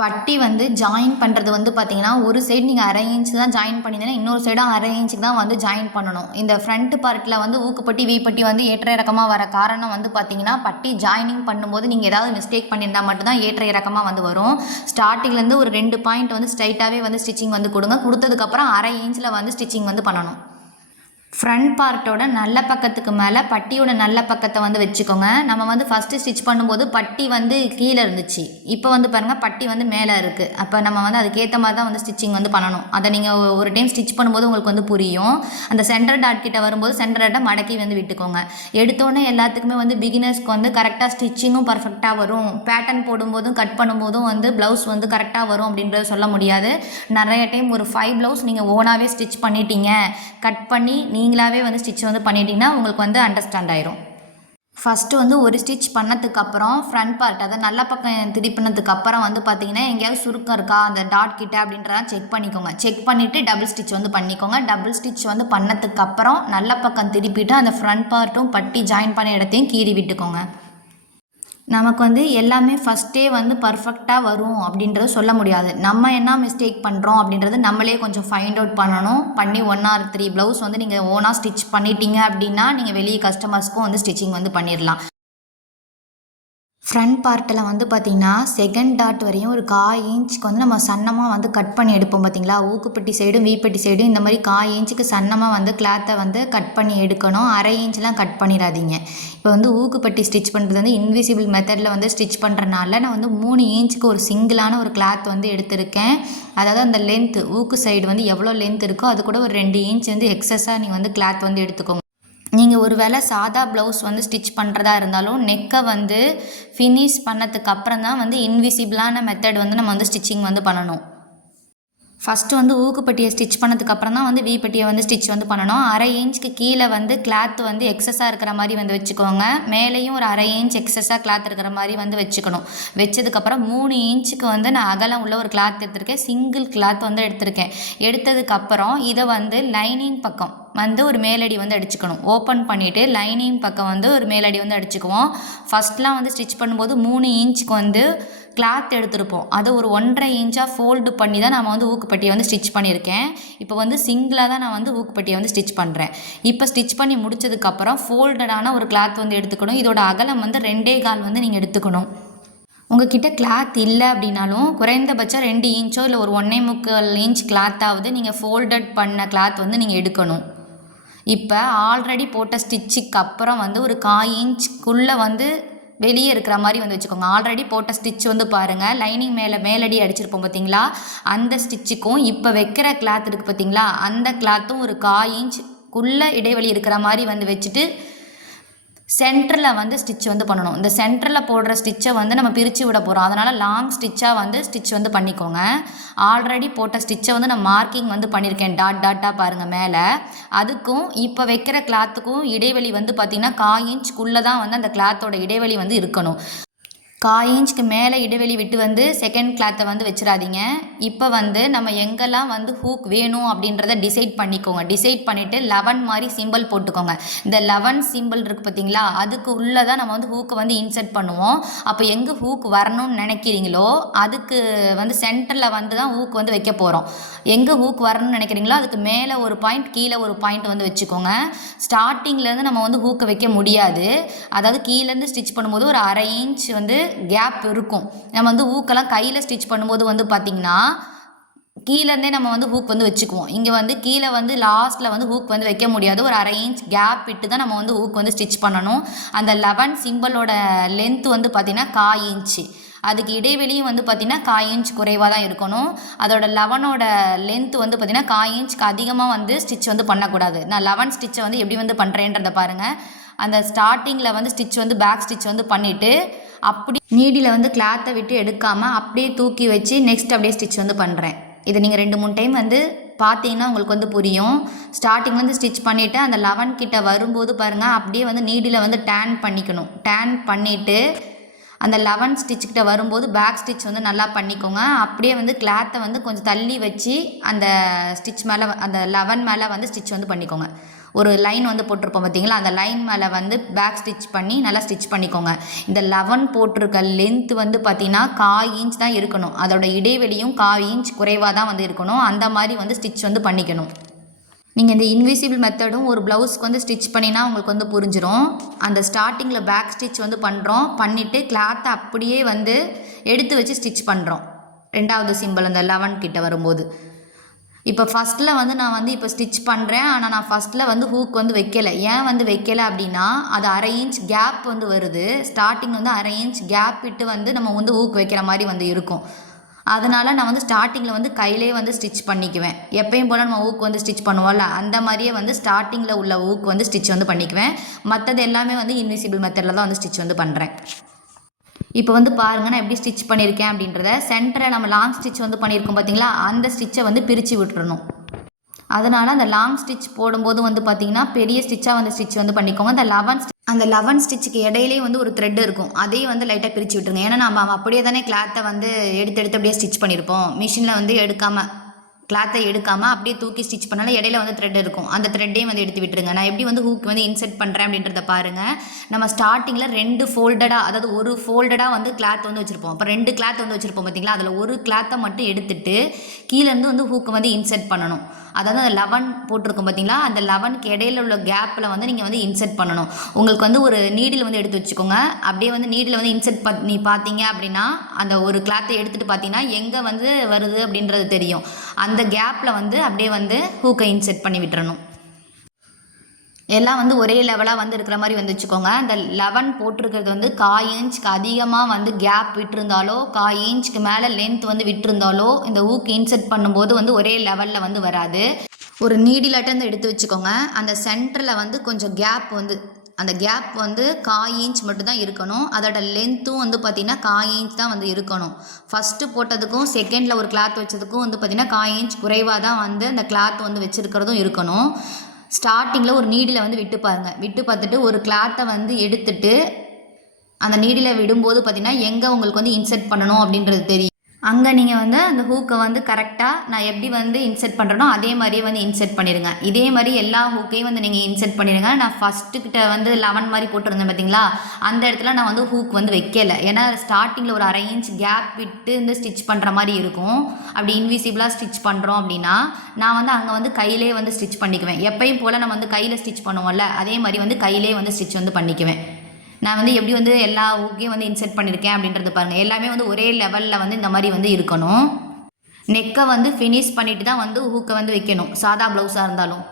பட்டி வந்து ஜாயின் பண்ணுறது வந்து பார்த்திங்கன்னா ஒரு சைடு நீங்கள் 1/2 இன்ச்சு தான் ஜாயின் பண்ணியிருந்தீங்கன்னா இன்னொரு சைடும் 1/2 இன்ச்சுக்கு தான் வந்து ஜாயின் பண்ணணும். இந்த ஃப்ரண்ட் பார்ட்டில் வந்து ஊக்குப்பட்டி வீப்பட்டி வந்து ஏற்ற இறக்கமாக வர காரணம் வந்து பார்த்திங்கன்னா பட்டி ஜாயினிங் பண்ணும்போது நீங்கள் ஏதாவது மிஸ்டேக் பண்ணியிருந்தால் மட்டும்தான் ஏற்ற இறக்கமாக வந்து வரும். ஸ்டார்டிங்லேருந்து ஒரு 2 பாயிண்ட் வந்து ஸ்ட்ரைட்டாகவே வந்து ஸ்டிச்சிங் வந்து கொடுங்க. கொடுத்ததுக்கப்புறம் 1/2 இன்ச்சில் வந்து ஸ்டிச்சிங் வந்து பண்ணணும். ஃப்ரண்ட் பார்ட்டோட நல்ல பக்கத்துக்கு மேலே பட்டியோட நல்ல பக்கத்தை வந்து வச்சுக்கோங்க. நம்ம வந்து ஃபஸ்ட்டு ஸ்டிச் பண்ணும்போது பட்டி வந்து கீழே இருந்துச்சு. இப்போ வந்து பாருங்கள் பட்டி வந்து மேலே இருக்குது. அப்போ நம்ம வந்து அதுக்கேற்ற மாதிரி தான் வந்து ஸ்டிச்சிங் வந்து பண்ணணும். அதை நீங்கள் ஒரு டைம் ஸ்டிச் பண்ணும்போது உங்களுக்கு வந்து புரியும். அந்த சென்டர் டாட் கிட்ட வரும்போது சென்டர் டாட்டை மடக்கி வந்து விட்டுக்கோங்க. எடுத்தோடனே எல்லாத்துக்குமே வந்து பிகினர்ஸ்க்கு வந்து கரெக்டாக ஸ்டிச்சிங்கும் பர்ஃபெக்டாக வரும், பேட்டர்ன் போடும்போதும் கட் பண்ணும்போதும் வந்து ப்ளவுஸ் வந்து கரெக்டாக வரும் அப்படின்றத சொல்ல முடியாது. நிறைய டைம் ஒரு 5 ப்ளவுஸ் நீங்கள் ஓனாகவே ஸ்டிச் பண்ணிட்டீங்க, கட் பண்ணி நீங்களாவே வந்து ஸ்டிச் வந்து பண்ணிட்டீங்கன்னா உங்களுக்கு வந்து அண்டர்ஸ்டாண்ட் ஆயிரும். ஃபஸ்ட்டு வந்து ஒரு ஸ்டிச் பண்ணதுக்கப்புறம் ஃப்ரண்ட் பார்ட் அதை நல்ல பக்கம் திருப்பினதுக்கப்புறம் வந்து பார்த்தீங்கன்னா எங்கேயாவது சுருக்கம் இருக்கா அந்த டாட் கிட்ட அப்படின்றதான் செக் பண்ணிக்கோங்க. செக் பண்ணிவிட்டு டபுள் ஸ்டிச் வந்து பண்ணிக்கோங்க. டபுள் ஸ்டிச் வந்து பண்ணதுக்கப்புறம் நல்ல பக்கம் திருப்பிட்டு அந்த ஃப்ரண்ட் பார்ட்டும் பட்டி ஜாயின் பண்ண இடத்தையும் கீறி விட்டுக்கோங்க. நமக்கு வந்து எல்லாமே ஃபஸ்ட்டே வந்து பர்ஃபெக்டாக வரும் அப்படின்றது சொல்ல முடியாது. நம்ம என்ன மிஸ்டேக் பண்ணுறோம் அப்படின்றது நம்மளே கொஞ்சம் ஃபைண்ட் அவுட் பண்ணணும். பண்ணி 1 or 3 ப்ளவுஸ் வந்து நீங்கள் ஓனாக ஸ்டிச் பண்ணிட்டீங்க அப்படின்னா நீங்கள் வெளியே கஸ்டமர்ஸ்க்கும் வந்து ஸ்டிச்சிங் வந்து பண்ணிடலாம். ஃப்ரண்ட் பார்ட்டில் வந்து பார்த்திங்கன்னா செகண்ட் டாட் வரையும் ஒரு 1/4 இன்ச்சுக்கு வந்து நம்ம சன்னமாக வந்து கட் பண்ணி எடுப்போம் பார்த்திங்களா. ஊக்குப்பட்டி சைடும் வீப்பட்டி சைடும் இந்த மாதிரி 1/4 இன்ச்சுக்கு சன்னமாக வந்து கிளாத்தை வந்து கட் பண்ணி எடுக்கணும். 1/2 இன்ச்லாம் கட் பண்ணிடாதீங்க. இப்போ வந்து ஊக்குப்பட்டி ஸ்டிச் பண்ணுறது வந்து இன்விசிபிள் மெத்தடில் வந்து ஸ்டிச் பண்ணுறனால நான் வந்து 3 இன்ச்சுக்கு ஒரு சிங்கிளான ஒரு கிளாத் வந்து எடுத்திருக்கேன். அதாவது அந்த லென்த்து ஊக்கு சைடு வந்து எவ்வளோ லென்த் இருக்கோ அது கூட ஒரு 2 இன்ச் வந்து எக்ஸஸாக நீங்கள் வந்து கிளாத் வந்து எடுத்துக்கோங்க. நீங்கள் ஒரு வேளை சாதா ப்ளவுஸ் வந்து ஸ்டிச் பண்ணுறதா இருந்தாலும் நெக்கை வந்து ஃபினிஷ் பண்ணதுக்கு அப்புறம் தான் வந்து இன்விசிபிளான மெத்தட் வந்து நம்ம வந்து ஸ்டிச்சிங் வந்து பண்ணணும். ஃபஸ்ட்டு வந்து ஊக்குப்பட்டியை ஸ்டிச் பண்ணதுக்கப்புறம் தான் வந்து வீப்பட்டியை வந்து ஸ்டிச் வந்து பண்ணணும். 1/2 இன்ச்சுக்கு கீழே வந்து கிளாத் வந்து எக்ஸஸாக இருக்கிற மாதிரி வந்து வச்சுக்கோங்க. மேலேயும் ஒரு 1/2 இன்ச் எக்ஸஸாக கிளாத் இருக்கிற மாதிரி வந்து வச்சுக்கணும். வச்சதுக்கப்புறம் 3 இன்ச்சுக்கு வந்து நான் அகலம் உள்ள ஒரு கிளாத் எடுத்திருக்கேன். சிங்கிள் கிளாத் வந்து எடுத்திருக்கேன். எடுத்ததுக்கப்புறம் இதை வந்து லைனிங் பக்கம் வந்து ஒரு மேலடி வந்து அடிச்சுக்கணும். ஓப்பன் பண்ணிவிட்டு லைனிங் பக்கம் வந்து ஒரு மேலடி வந்து அடிச்சுக்குவோம். ஃபஸ்ட்லாம் வந்து ஸ்டிச் பண்ணும்போது 3 இன்ச்சுக்கு வந்து கிளாத் எடுத்துருப்போம். அதை ஒரு 1.5 இன்ச்சாக ஃபோல்டு பண்ணி தான் நம்ம வந்து ஊக்குப்பட்டியை வந்து ஸ்டிச் பண்ணியிருக்கேன். இப்போ வந்து சிங்கிளாக தான் நான் வந்து ஊக்குப்பட்டியை வந்து ஸ்டிச் பண்ணுறேன். இப்போ ஸ்டிச் பண்ணி முடிச்சதுக்கப்புறம் ஃபோல்டடான ஒரு கிளாத் வந்து எடுத்துக்கணும். இதோட அகலம் வந்து 2.25 வந்து நீங்கள் எடுத்துக்கணும். உங்ககிட்ட கிளாத் இல்லை அப்படின்னாலும் குறைந்தபட்சம் 2 இன்ச்சோ இல்லை ஒரு 1.25 இன்ச் கிளாத்தாவது நீங்கள் ஃபோல்டட் பண்ண கிளாத் வந்து நீங்கள் எடுக்கணும். இப்போ ஆல்ரெடி போட்ட ஸ்டிச்சுக்கு அப்புறம் வந்து ஒரு 1/4 இன்ச்சுக்குள்ளே வந்து வெளியே இருக்கிற மாதிரி வந்து வச்சுக்கோங்க. ஆல்ரெடி போட்ட ஸ்டிச் வந்து பாருங்கள், லைனிங் மேலடி அடிச்சிருப்போம் பார்த்தீங்களா, அந்த ஸ்டிச்சுக்கும் இப்போ வைக்கிற கிளாத் இருக்குது பார்த்தீங்களா, அந்த கிளாத்தும் ஒரு 1/4 இன்ச்சுக்குள்ளே இடைவெளி இருக்கிற மாதிரி வந்து வச்சுட்டு சென்டரில் வந்து ஸ்டிச் வந்து பண்ணணும். இந்த சென்டரில் போடுற ஸ்டிச்சை வந்து நம்ம பிரித்து விட போகிறோம். அதனால் லாங் ஸ்டிச்சாக வந்து ஸ்டிச் வந்து பண்ணிக்கோங்க. ஆல்ரெடி போட்ட ஸ்டிச்சை வந்து நான் மார்க்கிங் வந்து பண்ணியிருக்கேன், டாட் டாட்டாக பாருங்கள் மேலே. அதுக்கும் இப்போ வைக்கிற கிளாத்துக்கும் இடைவெளி வந்து பார்த்திங்கன்னா 1/4 இன்ச்சுக்குள்ளே தான் வந்து அந்த கிளாத்தோட இடைவெளி வந்து இருக்கணும். 1/4 இன்ச்சுக்கு மேலே இடைவெளி விட்டு வந்து செகண்ட் கிளாத்தை வந்து வச்சிடாதீங்க. இப்போ வந்து நம்ம எங்கெல்லாம் வந்து ஹூக் வேணும் அப்படின்றத டிசைட் பண்ணிக்கோங்க. டிசைட் பண்ணிவிட்டு 11 மாதிரி சிம்பிள் போட்டுக்கோங்க. இந்த 11 சிம்பிள் இருக்குது பார்த்தீங்களா, அதுக்கு உள்ளே தான் நம்ம வந்து ஹூக்கை வந்து இன்சர்ட் பண்ணுவோம். அப்போ எங்கே ஹூக் வரணும்னு நினைக்கிறீங்களோ அதுக்கு வந்து சென்டரில் வந்து தான் ஹூக் வந்து வைக்க போகிறோம். எங்கே ஹூக் வரணும்னு நினைக்கிறீங்களோ அதுக்கு மேலே ஒரு பாயிண்ட் கீழே ஒரு பாயிண்ட் வந்து வச்சுக்கோங்க. ஸ்டார்டிங்லேருந்து நம்ம வந்து ஹூக்கை வைக்க முடியாது. அதாவது கீழேருந்து ஸ்டிச் பண்ணும்போது ஒரு 1/2 இன்ச் வந்து கேப் இருக்கும். நம்ம வந்து ஹூக்கெல்லாம் கையில் ஸ்டிச் பண்ணும்போது வந்து பார்த்திங்கன்னா கீழேருந்தே நம்ம வந்து ஹூக் வந்து வச்சுக்குவோம். இங்கே வந்து கீழே வந்து லாஸ்ட்டில் வந்து ஹூக் வந்து வைக்க முடியாது. ஒரு 1/2 இன்ச் கேப் விட்டு தான் நம்ம வந்து ஹூக் வந்து ஸ்டிச் பண்ணணும். அந்த 11 சிம்பிளோட லென்த் வந்து பார்த்திங்கன்னா 1/4 இன்ச்சு. அதுக்கு இடைவெளியும் வந்து பார்த்திங்கன்னா 1/4 இன்ச் குறைவாக தான் இருக்கணும். அதோட 11ஓட லென்த் வந்து பார்த்திங்கன்னா 1/4 இன்ச்சுக்கு அதிகமாக வந்து ஸ்டிச் வந்து பண்ணக்கூடாது. நான் 11 ஸ்டிச்சை வந்து எப்படி வந்து பண்ணுறேன்றதை பாருங்கள். அந்த ஸ்டார்டிங்கில் வந்து ஸ்டிச் வந்து பேக் ஸ்டிச் வந்து பண்ணிவிட்டு அப்படி நீடியில் வந்து கிளாத்தை விட்டு எடுக்காமல் அப்படியே தூக்கி வச்சு நெக்ஸ்ட் அப்படியே ஸ்டிச் வந்து பண்ணுறேன். இதை நீங்கள் 2-3 டைம் வந்து பார்த்தீங்கன்னா உங்களுக்கு வந்து புரியும். ஸ்டார்டிங்லேருந்து ஸ்டிச் பண்ணிவிட்டு அந்த 11 கிட்ட வரும்போது பாருங்கள் அப்படியே வந்து நீடியில் வந்து டேன் பண்ணிக்கணும். டேன் பண்ணிவிட்டு அந்த 11 ஸ்டிச்சுக்கிட்ட வரும்போது பேக் ஸ்டிச் வந்து நல்லா பண்ணிக்கோங்க. அப்படியே வந்து கிளாத்தை வந்து கொஞ்சம் தள்ளி வச்சு அந்த ஸ்டிச் மேலே அந்த 11 மேலே வந்து ஸ்டிச் வந்து பண்ணிக்கோங்க. ஒரு லைன் வந்து போட்டிருப்போம் பார்த்தீங்களா, அந்த லைன் மேலே வந்து பேக் ஸ்டிச் பண்ணி நல்லா ஸ்டிச் பண்ணிக்கோங்க. இந்த 11 போட்டிருக்க லென்த் வந்து பார்த்திங்கன்னா 1/4 இன்ச் தான் இருக்கணும். அதோட இடைவெளியும் 1/4 இன்ச் குறைவாக தான் வந்து இருக்கணும். அந்த மாதிரி வந்து ஸ்டிச் வந்து பண்ணிக்கணும். நீங்கள் இந்த இன்விசிபிள் மெத்தடும் ஒரு ப்ளவுஸ்க்கு வந்து ஸ்டிச் பண்ணினா உங்களுக்கு வந்து புரிஞ்சிடும். அந்த ஸ்டார்டிங்கில் பேக் ஸ்டிச் வந்து பண்ணுறோம், பண்ணிவிட்டு கிளாத்தை அப்படியே வந்து எடுத்து வச்சு ஸ்டிச் பண்ணுறோம். 2வது சிம்பிள் அந்த 11 கிட்ட வரும்போது இப்போ ஃபஸ்ட்டில் வந்து நான் வந்து இப்போ ஸ்டிச் பண்ணுறேன். ஆனால் நான் ஃபஸ்ட்டில் வந்து ஹூக் வந்து வைக்கலை. ஏன் வந்து வைக்கலை அப்படின்னா அது 1/2 இன்ச் கேப் வந்து வருது. ஸ்டார்டிங் வந்து 1/2 இன்ச் கேப் விட்டு வந்து நம்ம வந்து ஹூக் வைக்கிற மாதிரி வந்து இருக்கும். அதனால் நான் வந்து ஸ்டார்டிங்கில் வந்து கையிலே வந்து ஸ்டிச் பண்ணிக்குவேன். எப்பயும் போல் நம்ம ஹூக் வந்து ஸ்டிச் பண்ணுவோம்ல அந்த மாதிரியே வந்து ஸ்டார்டிங்கில் உள்ள ஹூக் வந்து ஸ்டிச் வந்து பண்ணிக்குவேன். மற்றது எல்லாமே வந்து இன்விசிபிள் மெத்தடில் தான் வந்து ஸ்டிச் வந்து பண்ணுறேன். இப்போ வந்து பாருங்கள் நான் எப்படி ஸ்டிச் பண்ணியிருக்கேன் அப்படின்றத. சென்டரில் நம்ம லாங் ஸ்டிச் வந்து பண்ணியிருக்கோம் பார்த்தீங்களா, அந்த ஸ்டிச்சை வந்து பிரித்து விட்டுறணும். அதனால் அந்த லாங் ஸ்டிச் போடும்போது வந்து பார்த்திங்கன்னா பெரிய ஸ்டிச்சாக வந்து ஸ்டிச் வந்து பண்ணிக்கோங்க. அந்த 11 ஸ்டிச்சுக்கு இடையிலே வந்து ஒரு த்ரெட் இருக்கும், அதையும் வந்து லைட்டாக பிரித்து விட்டுருங்க. ஏன்னா நம்ம அப்படியே தானே கிளாத்தை வந்து எடுத்து அப்படியே ஸ்டிச் பண்ணியிருப்போம். மிஷினில் வந்து கிளாத்தை எடுக்காமல் அப்படியே தூக்கி ஸ்டிச் பண்ணாலும் இடையில வந்து த்ரெட் இருக்கும். அந்த த்ரெட்டையும் வந்து எடுத்து விட்டுருங்க. நான் எப்படி வந்து ஹூக் வந்து இன்செர்ட் பண்ணுறேன் அப்படின்றத பாருங்கள். நம்ம ஸ்டார்டிங்கில் 2 ஃபோல்டடாக, அதாவது ஒரு ஃபோல்டடாக வந்து கிளாத் வந்து வச்சுருப்போம். அப்போ 2 கிளாத் வந்து வச்சுருப்போம் பார்த்தீங்களா, அதில் ஒரு கிளாத்தை மட்டும் எடுத்துட்டு கீழேருந்து வந்து ஹூக்கை வந்து இன்செர்ட் பண்ணணும். அதாவது அந்த 11 போட்டிருக்கோம் பார்த்தீங்களா, அந்த 11க்கு இடையில உள்ள கேப்பில் வந்து நீங்கள் வந்து இன்செர்ட் பண்ணணும். உங்களுக்கு வந்து ஒரு நீடில் வந்து எடுத்து வச்சுக்கோங்க. அப்படியே வந்து நீடில் வந்து இன்செர்ட் பண்ணி பார்த்தீங்க அப்படின்னா அந்த ஒரு கிளாத்தை எடுத்துகிட்டு பார்த்தீங்கன்னா எங்கே வந்து வருது அப்படின்றது தெரியும். அந்த கேப்பில் வந்து அப்படியே வந்து ஹூக்கை இன்செர்ட் பண்ணி விட்டுறணும். எல்லாம் வந்து ஒரே லெவலாக வந்து இருக்கிற மாதிரி வந்து வச்சுக்கோங்க. அந்த 11 போட்டிருக்கிறது வந்து 1/4 இன்ச்சுக்கு அதிகமாக வந்து கேப் விட்டுருந்தாலோ 1/4 இன்ச்சுக்கு மேலே லென்த் வந்து விட்டுருந்தாலோ இந்த ஹூக் இன்செர்ட் பண்ணும்போது வந்து ஒரே லெவலில் வந்து வராது. ஒரு நீடிலாட்டம் எடுத்து வச்சுக்கோங்க. அந்த சென்டரில் வந்து கொஞ்சம் கேப் வந்து அந்த கேப் வந்து 1/4 இன்ச் மட்டும்தான் இருக்கணும். அதோட லென்த்தும் வந்து பார்த்திங்கன்னா 1/4 இன்ச் தான் வந்து இருக்கணும். ஃபஸ்ட்டு போட்டதுக்கும் செகண்டில் ஒரு கிளாத் வச்சதுக்கும் வந்து பார்த்திங்கன்னா 1/4 இன்ச் குறைவாக தான் வந்து அந்த கிளாத் வந்து வச்சுருக்கிறதும் இருக்கணும். ஸ்டார்டிங்கில் ஒரு நீடில் வந்து விட்டு பாருங்கள். விட்டு பார்த்துட்டு ஒரு கிளாத்தை வந்து எடுத்துட்டு அந்த நீடில் விடும்போது பார்த்திங்கன்னா எங்கே உங்களுக்கு வந்து இன்செர்ட் பண்ணணும் அப்படின்றது தெரியும். அங்கே நீங்கள் வந்து அந்த ஹூக்கை வந்து கரெக்டாக நான் எப்படி வந்து இன்செர்ட் பண்ணுறனோ அதே மாதிரியே வந்து இன்செர்ட் பண்ணிடுங்க. இதே மாதிரி எல்லா ஹூக்கையும் வந்து நீங்கள் இன்செர்ட் பண்ணிடுங்க. நான் ஃபஸ்ட்டுக்கிட்ட வந்து 11 மாதிரி போட்டிருந்தேன் பார்த்தீங்களா, அந்த இடத்துல நான் வந்து ஹூக் வந்து வைக்கலை. ஏன்னா ஸ்டார்டிங்கில் ஒரு 1/2 இன்ச் கேப் விட்டு இந்த ஸ்டிச் பண்ணுற மாதிரி இருக்கும். அப்படி இன்விசிபிளாக ஸ்டிச் பண்ணுறோம் அப்படின்னா நான் வந்து அங்கே வந்து கையிலே வந்து ஸ்டிச் பண்ணிக்குவேன். எப்பயும் போல் நம்ம வந்து கையில் ஸ்டிச் பண்ணுவோம்ல அதே மாதிரி வந்து கையிலே வந்து ஸ்டிச் வந்து பண்ணிக்குவேன். நான் வந்து எப்படி வந்து எல்லா ஹூக்கையும் வந்து இன்செர்ட் பண்ணியிருக்கேன் அப்படின்றது பாருங்கள். எல்லாமே வந்து ஒரே லெவலில் வந்து இந்த மாதிரி வந்து இருக்கணும். நெக்கை வந்து ஃபினிஷ் பண்ணிவிட்டு தான் வந்து ஹூக்கை வந்து வைக்கணும். சாதா ப்ளவுஸாக இருந்தாலும்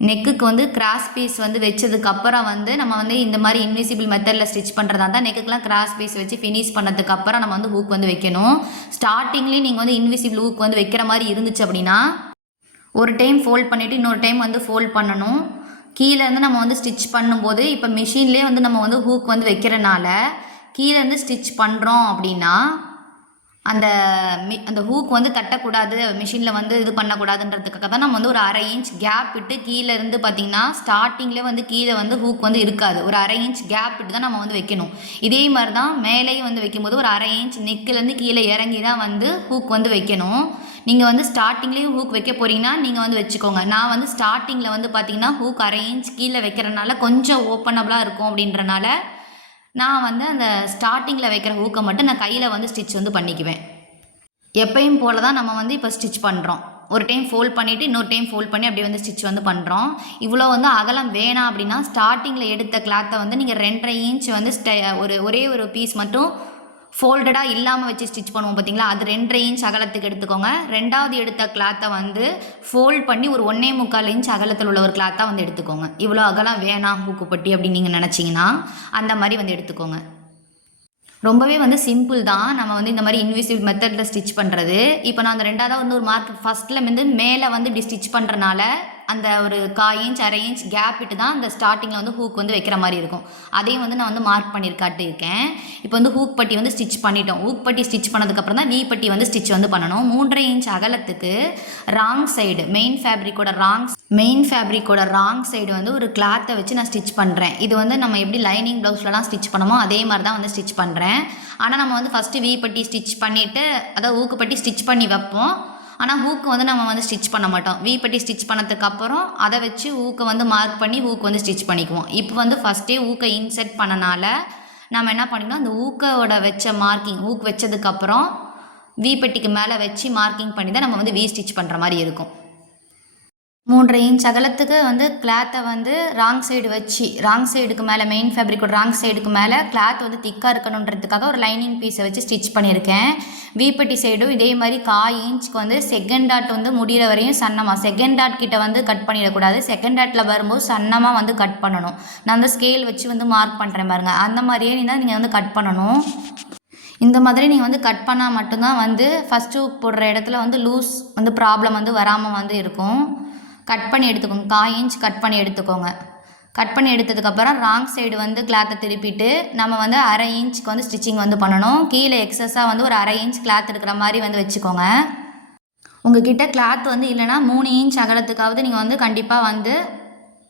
நெக்குக்கு வந்து கிராஸ் பீஸ் வந்து வச்சதுக்கப்புறம் வந்து நம்ம வந்து இந்த மாதிரி இன்விசிபிள் மெத்தடில் ஸ்டிச் பண்ணுறதா இருந்தால் நெக்குக்கெலாம் கிராஸ் பீஸ் வச்சு ஃபினிஷ் பண்ணதுக்கப்புறம் நம்ம வந்து ஹூக் வந்து வைக்கணும். ஸ்டார்டிங்லேயும் நீங்கள் வந்து இன்விசிபிள் ஹூக் வந்து வைக்கிற மாதிரி இருந்துச்சு அப்படின்னா ஒரு டைம் ஃபோல்ட் பண்ணிவிட்டு இன்னொரு டைம் வந்து ஃபோல்ட் பண்ணணும். கீழேருந்து நம்ம வந்து ஸ்டிச் பண்ணும்போது இப்போ மிஷின்லேயே வந்து நம்ம வந்து ஹூக் வந்து வைக்கிறனால கீழேருந்து ஸ்டிச் பண்ணுறோம் அப்படின்னா அந்த ஹூக் வந்து தட்டக்கூடாது, மிஷினில் வந்து இது பண்ணக்கூடாதுன்றதுக்காக தான் நம்ம வந்து ஒரு 1/2 இன்ச் கேப் விட்டு கீழேருந்து பார்த்திங்கன்னா ஸ்டார்டிங்கில் வந்து கீழே வந்து ஹூக் வந்து இருக்காது. ஒரு 1/2 இன்ச் கேப் விட்டு தான் நம்ம வந்து வைக்கணும். இதே மாதிரி தான் மேலேயும் வந்து வைக்கும்போது ஒரு 1/2 இன்ச் நெக்கிலேருந்து கீழே இறங்கி தான் வந்து ஹூக் வந்து வைக்கணும். நீங்கள் வந்து ஸ்டார்டிங்லேயும் ஹூக் வைக்க போகிறீங்கன்னா நீங்கள் வந்து வச்சுக்கோங்க. நான் வந்து ஸ்டார்டிங்கில் வந்து பார்த்திங்கன்னா ஹூக் 1/2 இன்ச் கீழே வைக்கிறனால கொஞ்சம் ஓப்பனபிளாக இருக்கும் அப்படின்றனால நான் வந்து அந்த ஸ்டார்டிங்கில் வைக்கிற ஹூக்கை மட்டும் நான் கையில் வந்து ஸ்டிச் வந்து பண்ணிக்குவேன். எப்பயும் போல் தான் நம்ம வந்து இப்போ ஸ்டிச் பண்ணுறோம். ஒரு டைம் ஃபோல்ட் பண்ணிவிட்டு இன்னொரு டைம் ஃபோல்ட் பண்ணி அப்படியே வந்து ஸ்டிச் வந்து பண்ணுறோம். இவ்வளோ வந்து அகலம் வேணாம் அப்படின்னா ஸ்டார்டிங்கில் எடுத்த கிளாத்தை வந்து நீங்கள் 2.5 இன்ச் வந்து ஒரே ஒரு பீஸ் மட்டும் ஃபோல்டடாக இல்லாமல் வச்சு ஸ்டிச் பண்ணுவோம் பார்த்தீங்களா, அது 2.5 இன்ச் அகலத்துக்கு எடுத்துக்கோங்க. ரெண்டாவது எடுத்த கிளாத்தை வந்து ஃபோல்ட் பண்ணி ஒரு 1.25 இன்ச் அகலத்தில் உள்ள ஒரு கிளாத்தாக வந்து எடுத்துக்கோங்க. இவ்வளோ அகலம் வேணாம் ஹூக்குப்பட்டி அப்படின்னு நீங்கள் நினச்சிங்கன்னா அந்த மாதிரி வந்து எடுத்துக்கோங்க. ரொம்பவே வந்து சிம்பிள் தான் நம்ம வந்து இந்த மாதிரி இன்விசிபிள் மெத்தடில் ஸ்டிச் பண்ணுறது. இப்போ நான் அந்த ரெண்டாவது வந்து ஒரு மார்க் ஃபஸ்ட்டில் வந்து மேலே வந்து இப்படி ஸ்டிச் பண்ணுறனால அந்த ஒரு 1/4 இன்ச் 1/2 இன்ச் கேப் விட்டு தான் அந்த ஸ்டார்டிங்கில் வந்து ஹூக் வந்து வைக்கிற மாதிரி இருக்கும். அதையும் வந்து நான் வந்து மார்க் பண்ணி காட்டியிருக்கேன். இப்போ வந்து ஹூக் பட்டி வந்து ஸ்டிச் பண்ணிட்டோம். ஹூக் பட்டி ஸ்டிச் பண்ணதுக்கப்புறம் தான் வி பட்டி வந்து ஸ்டிச் வந்து பண்ணணும். 3.5 இன்ச் அகலத்துக்கு ராங் சைடு மெயின் ஃபேப்ரிக்கோட ராங் சைடு வந்து ஒரு கிளாத்தை வச்சு நான் ஸ்டிச் பண்ணுறேன். இது வந்து நம்ம எப்படி லைனிங் ப்ளவுஸ்லலாம் ஸ்டிச் பண்ணமோ அதே மாதிரி தான் வந்து ஸ்டிச் பண்ணுறேன். ஆனால் நம்ம வந்து ஃபஸ்ட்டு வி பட்டி ஸ்டிச் பண்ணிவிட்டு அதாவது ஹூக்கு பட்டி ஸ்டிச் பண்ணி வைப்போம். ஆனால் ஹூக்கு வந்து நம்ம வந்து ஸ்டிச் பண்ண மாட்டோம். வி பட்டி ஸ்டிச் பண்ணதுக்கப்புறம் அதை வச்சு ஹூக்கை வந்து மார்க் பண்ணி ஹூக் வந்து ஸ்டிச் பண்ணிக்குவோம். இப்போ வந்து ஃபஸ்ட்டே ஹூக்கை இன்செர்ட் பண்ணனால நம்ம என்ன பண்ணிக்கணும், அந்த ஹூக்கோட வச்ச மார்க்கிங் ஹூக் வச்சதுக்கப்புறம் வி பட்டிக்கு மேலே வச்சு மார்க்கிங் பண்ணி தான் நம்ம வந்து வி ஸ்டிச் பண்ணுற மாதிரி இருக்கும். 3.5 இன்ச் அகலத்துக்கு வந்து கிளாத்தை வந்து ராங் சைடு வச்சு ராங் சைடுக்கு மேலே மெயின் ஃபேப்ரிக்கோட ராங் சைடுக்கு மேலே கிளாத் வந்து திக்காக இருக்கணுன்றதுக்காக ஒரு லைனிங் பீஸை வச்சு ஸ்டிச் பண்ணியிருக்கேன். வீப்பட்டி சைடும் இதே மாதிரி 1/4 இன்ச்சுக்கு வந்து செகண்ட் டாட் வந்து முடிகிற வரையும் சன்னமாக செகண்ட் டாட் கிட்ட வந்து கட் பண்ணிடக்கூடாது. செகண்ட் டாட்டில் வரும்போது சன்னமாக வந்து கட் பண்ணணும். நான் வந்து ஸ்கேல் வச்சு வந்து மார்க் பண்ணுறேன் பாருங்கள். அந்த மாதிரியே நீங்கள் வந்து கட் பண்ணணும். இந்த மாதிரி நீங்கள் வந்து கட் பண்ணால் மட்டும்தான் வந்து ஃபஸ்ட்டு போடுற இடத்துல வந்து லூஸ் வந்து ப்ராப்ளம் வந்து வராமல் வந்து இருக்கும். கட் பண்ணி எடுத்துக்கோங்க. 1/4 இன்ச் கட் பண்ணி எடுத்துக்கோங்க. கட் பண்ணி எடுத்ததுக்கப்புறம் ராங் சைடு வந்து கிளாத்தை திருப்பிட்டு நம்ம வந்து 1/2 இன்ச்சுக்கு வந்து ஸ்டிச்சிங் வந்து பண்ணணும். கீழே எக்ஸஸாக வந்து ஒரு 1/2 இன்ச் கிளாத் இருக்கிற மாதிரி வந்து வச்சுக்கோங்க. உங்ககிட்ட கிளாத் வந்து இல்லைனா 3 இன்ச் அகலத்துக்காவது நீங்கள் வந்து கண்டிப்பாக வந்து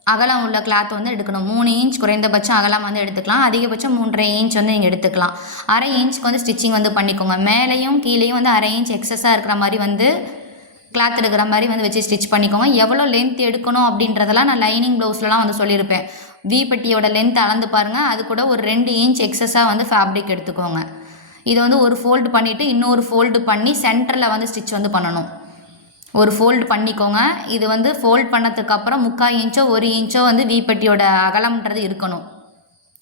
அகலம் உள்ள கிளாத் வந்து எடுக்கணும். 3 இன்ச் குறைந்தபட்சம் அகலம் வந்து எடுத்துக்கலாம். அதிகபட்சம் 3.5 இன்ச் வந்து நீங்கள் எடுத்துக்கலாம். 1/2 இன்ச்சுக்கு வந்து ஸ்டிச்சிங் வந்து பண்ணிக்கோங்க. மேலேயும் கீழேயும் வந்து 1/2 இன்ச் எக்ஸஸாக இருக்கிற மாதிரி வந்து கிளாத் எடுக்கிற மாதிரி வந்து வச்சு ஸ்டிச் பண்ணிக்கோங்க. எவ்வளோ லென்த் எடுக்கணும் அப்படின்றதெல்லாம் நான் லைனிங் ப்ளவுஸ்லலாம் வந்து சொல்லியிருப்பேன். வீப்பட்டியோட லென்த் அளந்து பாருங்கள். அது கூட ஒரு 2 இன்ச் எக்ஸஸாக வந்து ஃபேப்ரிக் எடுத்துக்கோங்க. இதை வந்து ஒரு ஃபோல்டு பண்ணிவிட்டு இன்னொரு ஃபோல்டு பண்ணி சென்டரில் வந்து ஸ்டிச் வந்து பண்ணணும். ஒரு ஃபோல்டு பண்ணிக்கோங்க. இது வந்து ஃபோல்ட் பண்ணதுக்கப்புறம் 3/4 இன்ச்சோ 1 இன்ச்சோ வந்து வீப்பட்டியோட அகலம்ன்றது இருக்கணும்.